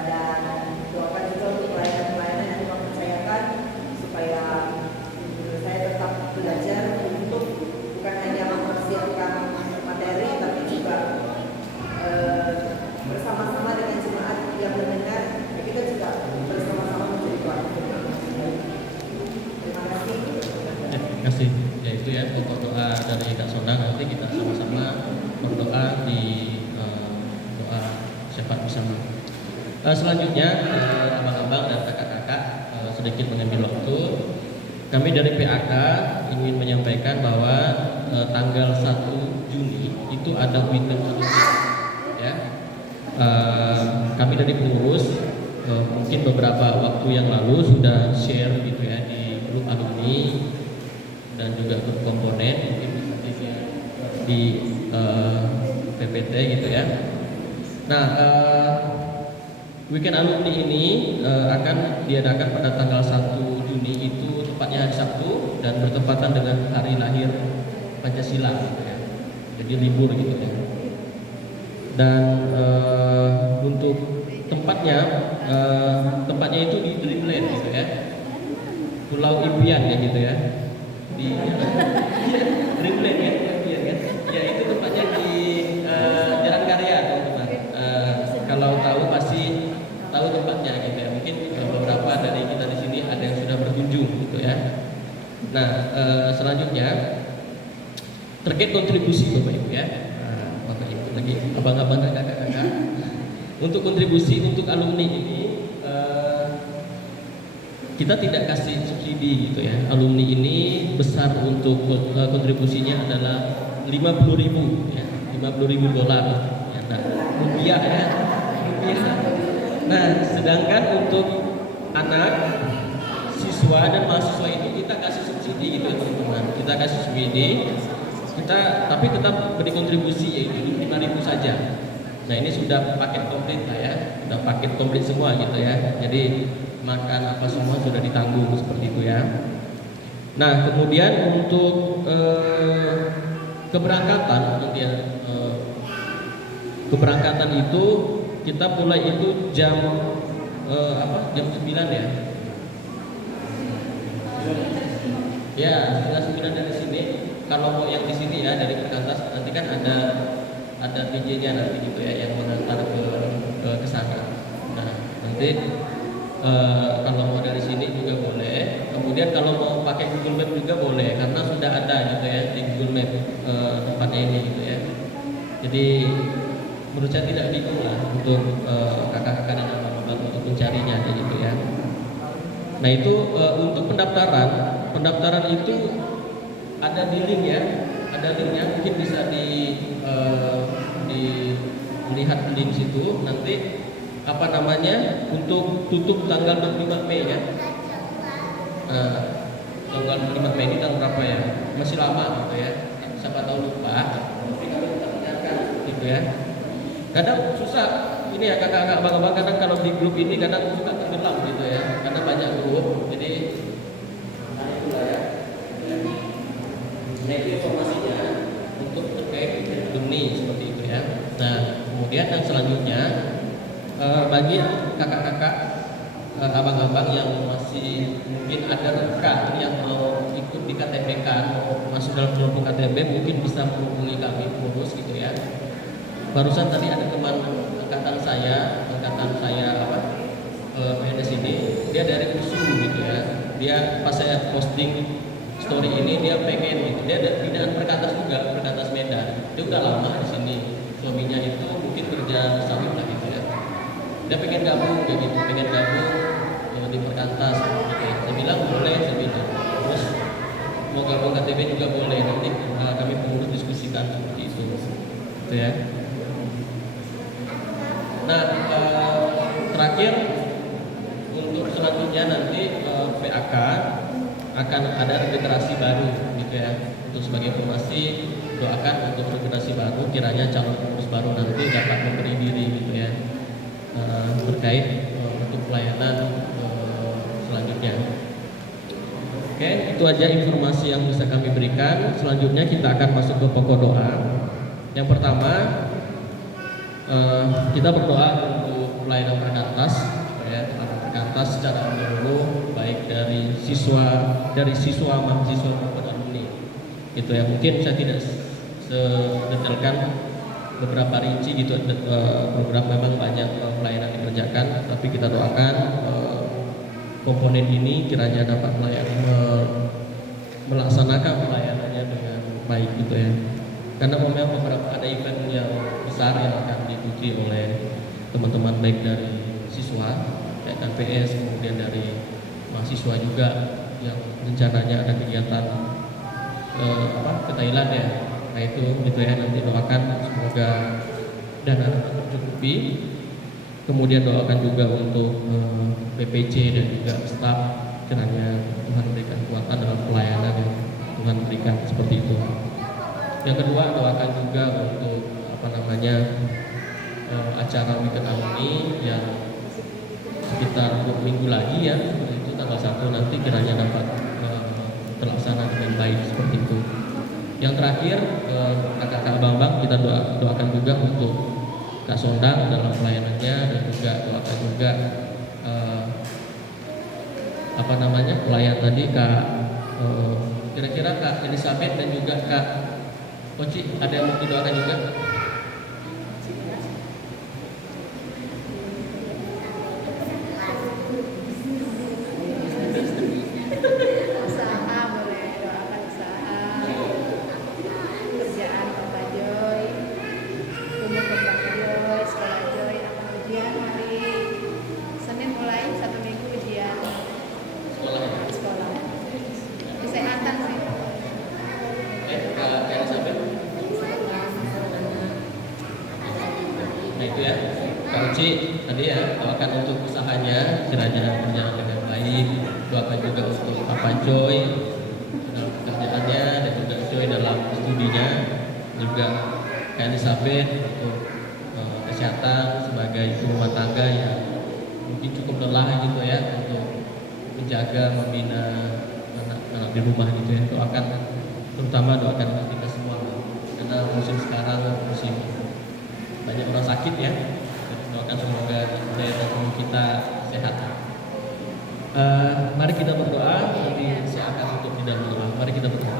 doakan juga untuk pelayanan-pelayanan yang Tuhan percayakan supaya saya tetap belajar untuk bukan hanya mempersiapkan materi, tapi juga bersama-sama dengan jemaat yang mendengar, kita juga bersama-sama menjadi keluarga. Terima kasih. Terima kasih. Ya itu ya untuk doa dari Kak Sonda, nanti kita sama-sama berdoa di doa syafaat bersama. Selanjutnya abang-abang dan kakak-kakak sedikit mengambil waktu. Kami dari PAK ingin menyampaikan bahwa tanggal 1 Juni itu ada weekend alumni. Ya. Kami dari pengurus mungkin beberapa waktu yang lalu sudah share gitu ya di grup alumni dan juga grup komponen, mungkin bisa di-share di PPT gitu ya. Nah, weekend alumni ini akan diadakan pada tanggal 1 Juni, itu tepatnya hari Sabtu dan bertepatan dengan hari lahir Pancasila gitu ya. Jadi libur gitu ya. Dan untuk tempatnya itu di Dreamland gitu ya, Pulau Impian ya gitu ya, di Dreamland ya, impian kan? Ya itu tempatnya di Jalan Karya teman-teman. Kalau tahu pasti tahu tempatnya gitu ya. Mungkin beberapa dari kita di sini ada yang sudah berkunjung gitu ya. Nah, selanjutnya terkait kontribusi Bapak Ibu ya. Bapak Ibu lagi abang-abang dan kakak-kakak. Untuk kontribusi untuk alumni ini kita tidak kasih subsidi gitu ya. Alumni ini besar untuk kontribusinya adalah 50.000 ya, $50.000 ya, nah, rupiah ya, rupiah. Nah, sedangkan untuk anak siswa dan mahasiswa ini kita kasih subsidi gitu ya teman-teman. Kita kasih subsidi, tapi tetap beri kontribusi yaitu 5.000 saja. Nah ini sudah paket komplit lah ya, sudah paket komplit semua gitu ya. Jadi makan apa semua sudah ditanggung seperti itu ya. Nah kemudian untuk keberangkatan ya, keberangkatan itu kita mulai itu jam jam 9 ya. Ya setengah 9 dari sini. Kalau mau yang di sini ya dari Perkantas nanti kan ada DJ-nya nanti gitu ya yang mengantar ke sana. Nah nanti kalau mau dari sini juga boleh. Kemudian kalau mau pakai Google Map juga boleh karena sudah ada gitu ya di Google Map tempatnya ini gitu ya. Jadi menurut saya tidak bingung lah untuk kakak-kakak dan abang-abang untuk mencarinya gitu ya. Nah itu untuk pendaftaran itu ada di link ya, ada linknya mungkin bisa dilihat link situ nanti apa namanya untuk tutup tanggal 25 Mei ya. Tanggal 25 Mei ini tanggal berapa ya? Masih lama gitu ya. Siapa tahu lupa, tapi kami tetap ingatkan gitu ya. Kadang susah ini ya kakak-kakak abang-abang kadang kalau di grup ini kadang suka tenggelam gitu ya, karena banyak grup jadi itulah ya. Nah itu informasinya untuk terkait alumni seperti itu ya. Nah kemudian yang selanjutnya bagi kakak-kakak abang-abang yang masih mungkin ada rekan yang mau ikut di KTP mau masuk dalam kelompok KTP mungkin bisa menghubungi kami pengurus gitu ya. Barusan tadi ada teman angkatan saya PNS ini dia dari USU gitu ya. Dia pas saya posting story ini dia pengen gitu. Dia ada binaan Perkantas juga, Perkantas Medan. Dia udah lama di sini. Suaminya itu mungkin kerja sawit lah gitu ya. Dia pengen gabung kayak gitu, pengen gabung di Perkantas gitu ya. Saya bilang boleh, saya bilang. Terus mau gabung KTP juga boleh. Nanti kami pengurus diskusikan seperti itu. Gitu ya. Nah, terakhir untuk selanjutnya nanti PAK akan ada regenerasi baru gitu ya. Untuk sebagai informasi doakan untuk regenerasi baru kiranya calon pengurus baru nanti dapat memberi diri gitu ya terkait untuk pelayanan selanjutnya. Oke, itu aja informasi yang bisa kami berikan. Selanjutnya kita akan masuk ke pokok doa. Yang pertama kita berdoa untuk pelayanan Perkantas ya, Perkantas secara menyeluruh baik dari siswa mahasiswa maupun alumni gitu ya. Mungkin saya tidak sedetailkan beberapa rinci gitu program memang banyak pelayanan dikerjakan, tapi kita doakan komponen ini kiranya dapat melaksanakan pelayanannya dengan baik gitu ya. Karena memang beberapa ada event yang besar yang akan diikuti oleh teman-teman baik dari siswa kayak KPS, kemudian dari mahasiswa juga yang rencananya ada kegiatan ke Thailand ya. Nah itu gitu ya, nanti doakan semoga dana tercukupi. Kemudian doakan juga untuk PPC dan juga staf kiranya Tuhan berikan kekuatan dalam pelayanan yang Tuhan berikan seperti itu. Yang kedua doakan juga untuk acara weekend alumni yang sekitar 2 minggu lagi ya, seperti itu tanggal 1 nanti kiranya dapat terlaksana dengan baik seperti itu. Yang terakhir kakak-kakak abang-abang kita doakan juga untuk Kak Sondang dalam pelayanannya dan juga doakan juga pelayan tadi Kak kira-kira Kak Elizabeth dan juga Kak Oci ada yang mau didoakan juga? Nah itu ya, Kak Uci tadi ya, doakan untuk usahanya kiranya berjalan dengan baik. Doakan juga untuk Papa Joy dalam pekerjaannya dan juga Joy dalam studinya, juga Kak Elizabeth untuk kesehatan sebagai ibu rumah tangga yang mungkin cukup lelah gitu ya untuk menjaga, membina anak-anak di rumah gitu ya. Doakan, terutama doakan untuk kita semua karena musim sekarang musim banyak orang sakit ya. Doakan semoga daya tahan kita sehat. Mari kita berdoa. Nanti saya akan tutup di dalam doa. Mari kita berdoa.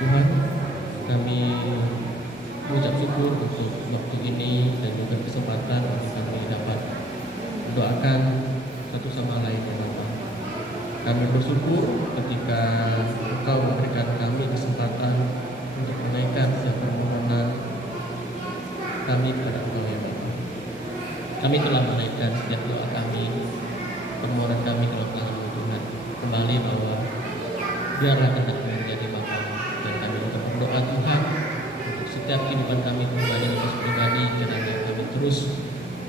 Tuhan, kami mengucap syukur untuk waktu ini dan juga kesempatan untuk kami dapat mendoakan satu sama lain ya Bapa. Kami bersyukur ketika Engkau memberikan kami kesempatan untuk menaikkan setiap permohonan kami kepada Engkau ya Bapa. Kami telah menaikkan setiap doa kami, permohonan kami dalam tangan Tuhan. Kembali bahwa biarlah kehendak-Mu menjadi Bapa. Doa Tuhan untuk setiap kehidupan kami pribadi dan pribadi, kiranya kami terus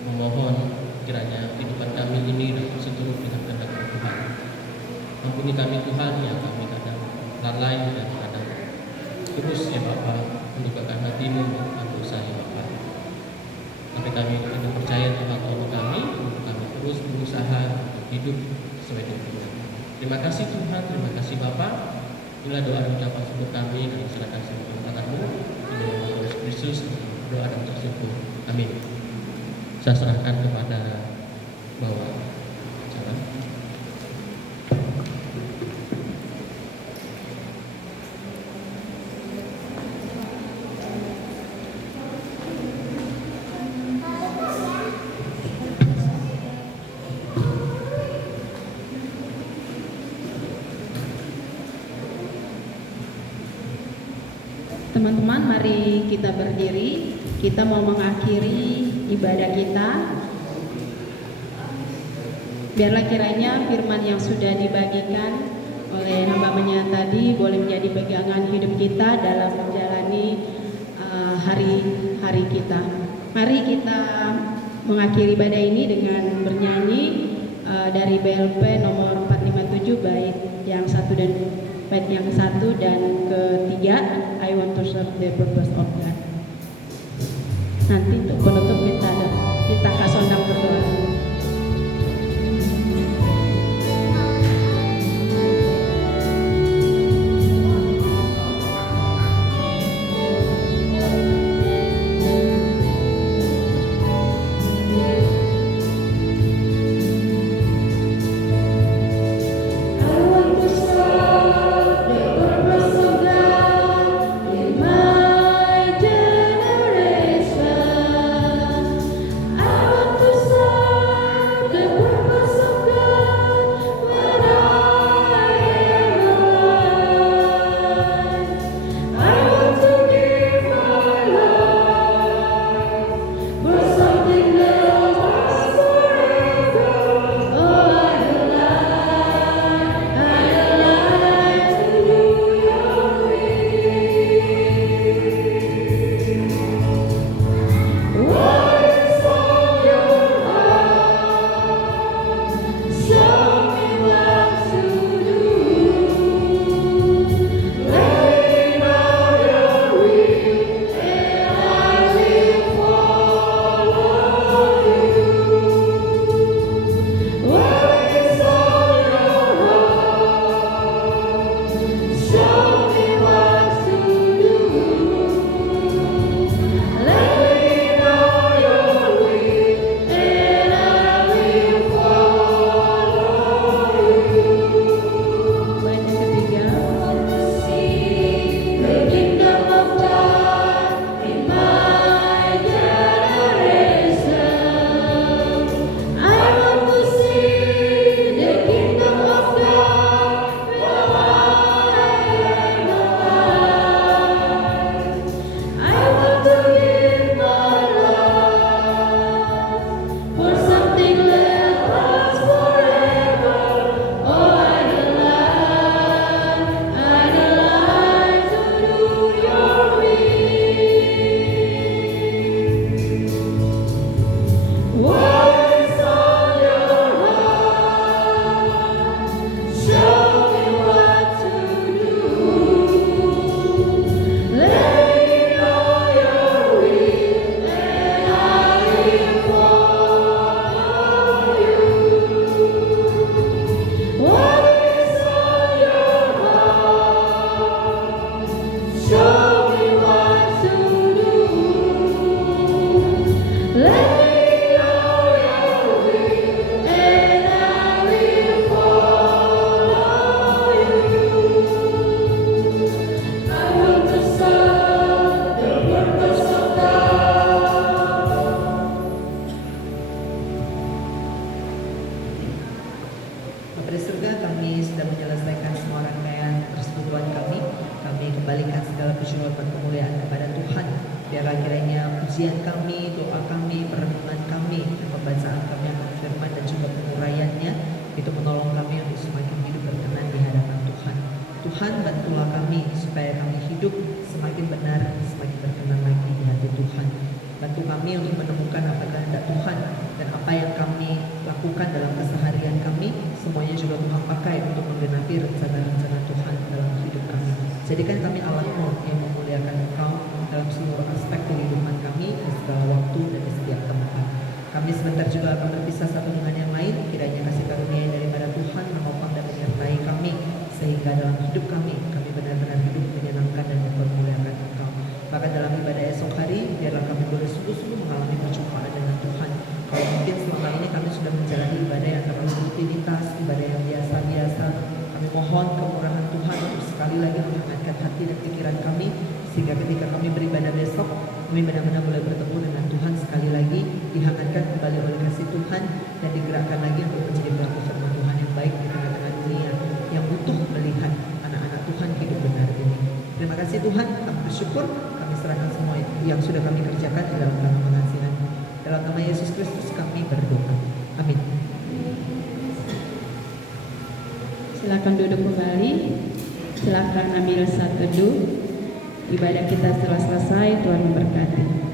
memohon kiranya kehidupan kami ini dapat seturut dengan kehendak Tuhan. Ampuni kami Tuhan yang kami kadang lalai dan kadang terus ya Bapa mendukakan hati-Mu dan dosa ya Bapa. Tapi kami ingin percaya Tuhan tolong kami untuk kami terus berusaha untuk hidup sesuai dengan Tuhan. Terima kasih Tuhan, terima kasih Bapa. Inilah doa dan ucapan syukur kami dan serahkan semua tangan-Mu di dalam nama Yesus Kristus, doa dan bersyukur. Amin. Saya serahkan kepada bawah acara. Teman-teman, mari kita berdiri. Kita mau mengakhiri ibadah kita. Biarlah kiranya firman yang sudah dibagikan oleh hamba-Nya tadi boleh menjadi pegangan hidup kita dalam menjalani hari-hari kita. Mari kita mengakhiri ibadah ini dengan bernyanyi dari BLP nomor 457 bait yang satu dan ketiga, I want to serve the purpose of God. Nanti untuk penutup kita Kak Sondang berdoa. kembalikan segala puji hormat kemuliaan kepada Tuhan. Biarlah kiranya pujian kami, doa kami, perenungan kami, pembacaan kami akan firman dan juga penguraiannya itu menolong kami untuk semakin hidup berkenan di hadapan Tuhan. Tuhan, bantulah kami supaya kami hidup semakin benar, semakin berkenan lagi di hati Tuhan. Bantu kami untuk menemukan apa kehendak Tuhan dan apa yang kami lakukan dalam keseharian kami, semuanya juga Tuhan pakai untuk menggenapi rencana-rencana Tuhan dalam hidup kami. Jadikan kami alat-Mu yang memuliakan Engkau dalam seluruh aspek kehidupan kami di segala waktu dan di setiap tempat. Kami sebentar juga akan berpisah satu dengan yang lain. Kiranya kasih karunia daripada Tuhan menopang dan menyertai kami, sehingga dalam hidup kami benar-benar hidup menyenangkan dan mempermuliakan Engkau. Bahkan dalam ibadah esok hari, biarlah kami boleh sungguh-sungguh mengalami perjumpaan dengan Tuhan. Kalau mungkin selama ini kami sudah menjalani ibadah yang terlalu rutinitas, ibadah yang biasa-biasa, kami mohon kemurahan Tuhan untuk sekali lagi menghangatkan hati dan pikiran kami, sehingga ketika kami beribadah besok, kami benar-benar boleh bertemu dengan Tuhan sekali lagi, dihangatkan kembali oleh kasih Tuhan, dan digerakkan lagi untuk menjadi pelaku firman Tuhan yang baik di tengah-tengah dunia yang butuh melihat anak-anak Tuhan hidup benar ini. Terima kasih Tuhan, kami bersyukur, kami serahkan semua yang sudah kami kerjakan di dalam tangan pengasihan. Dalam nama Yesus Kristus kami berdoa. Amin. Silakan duduk kembali. Silakan ambil saat teduh. Ibadah kita telah selesai. Tuhan memberkati.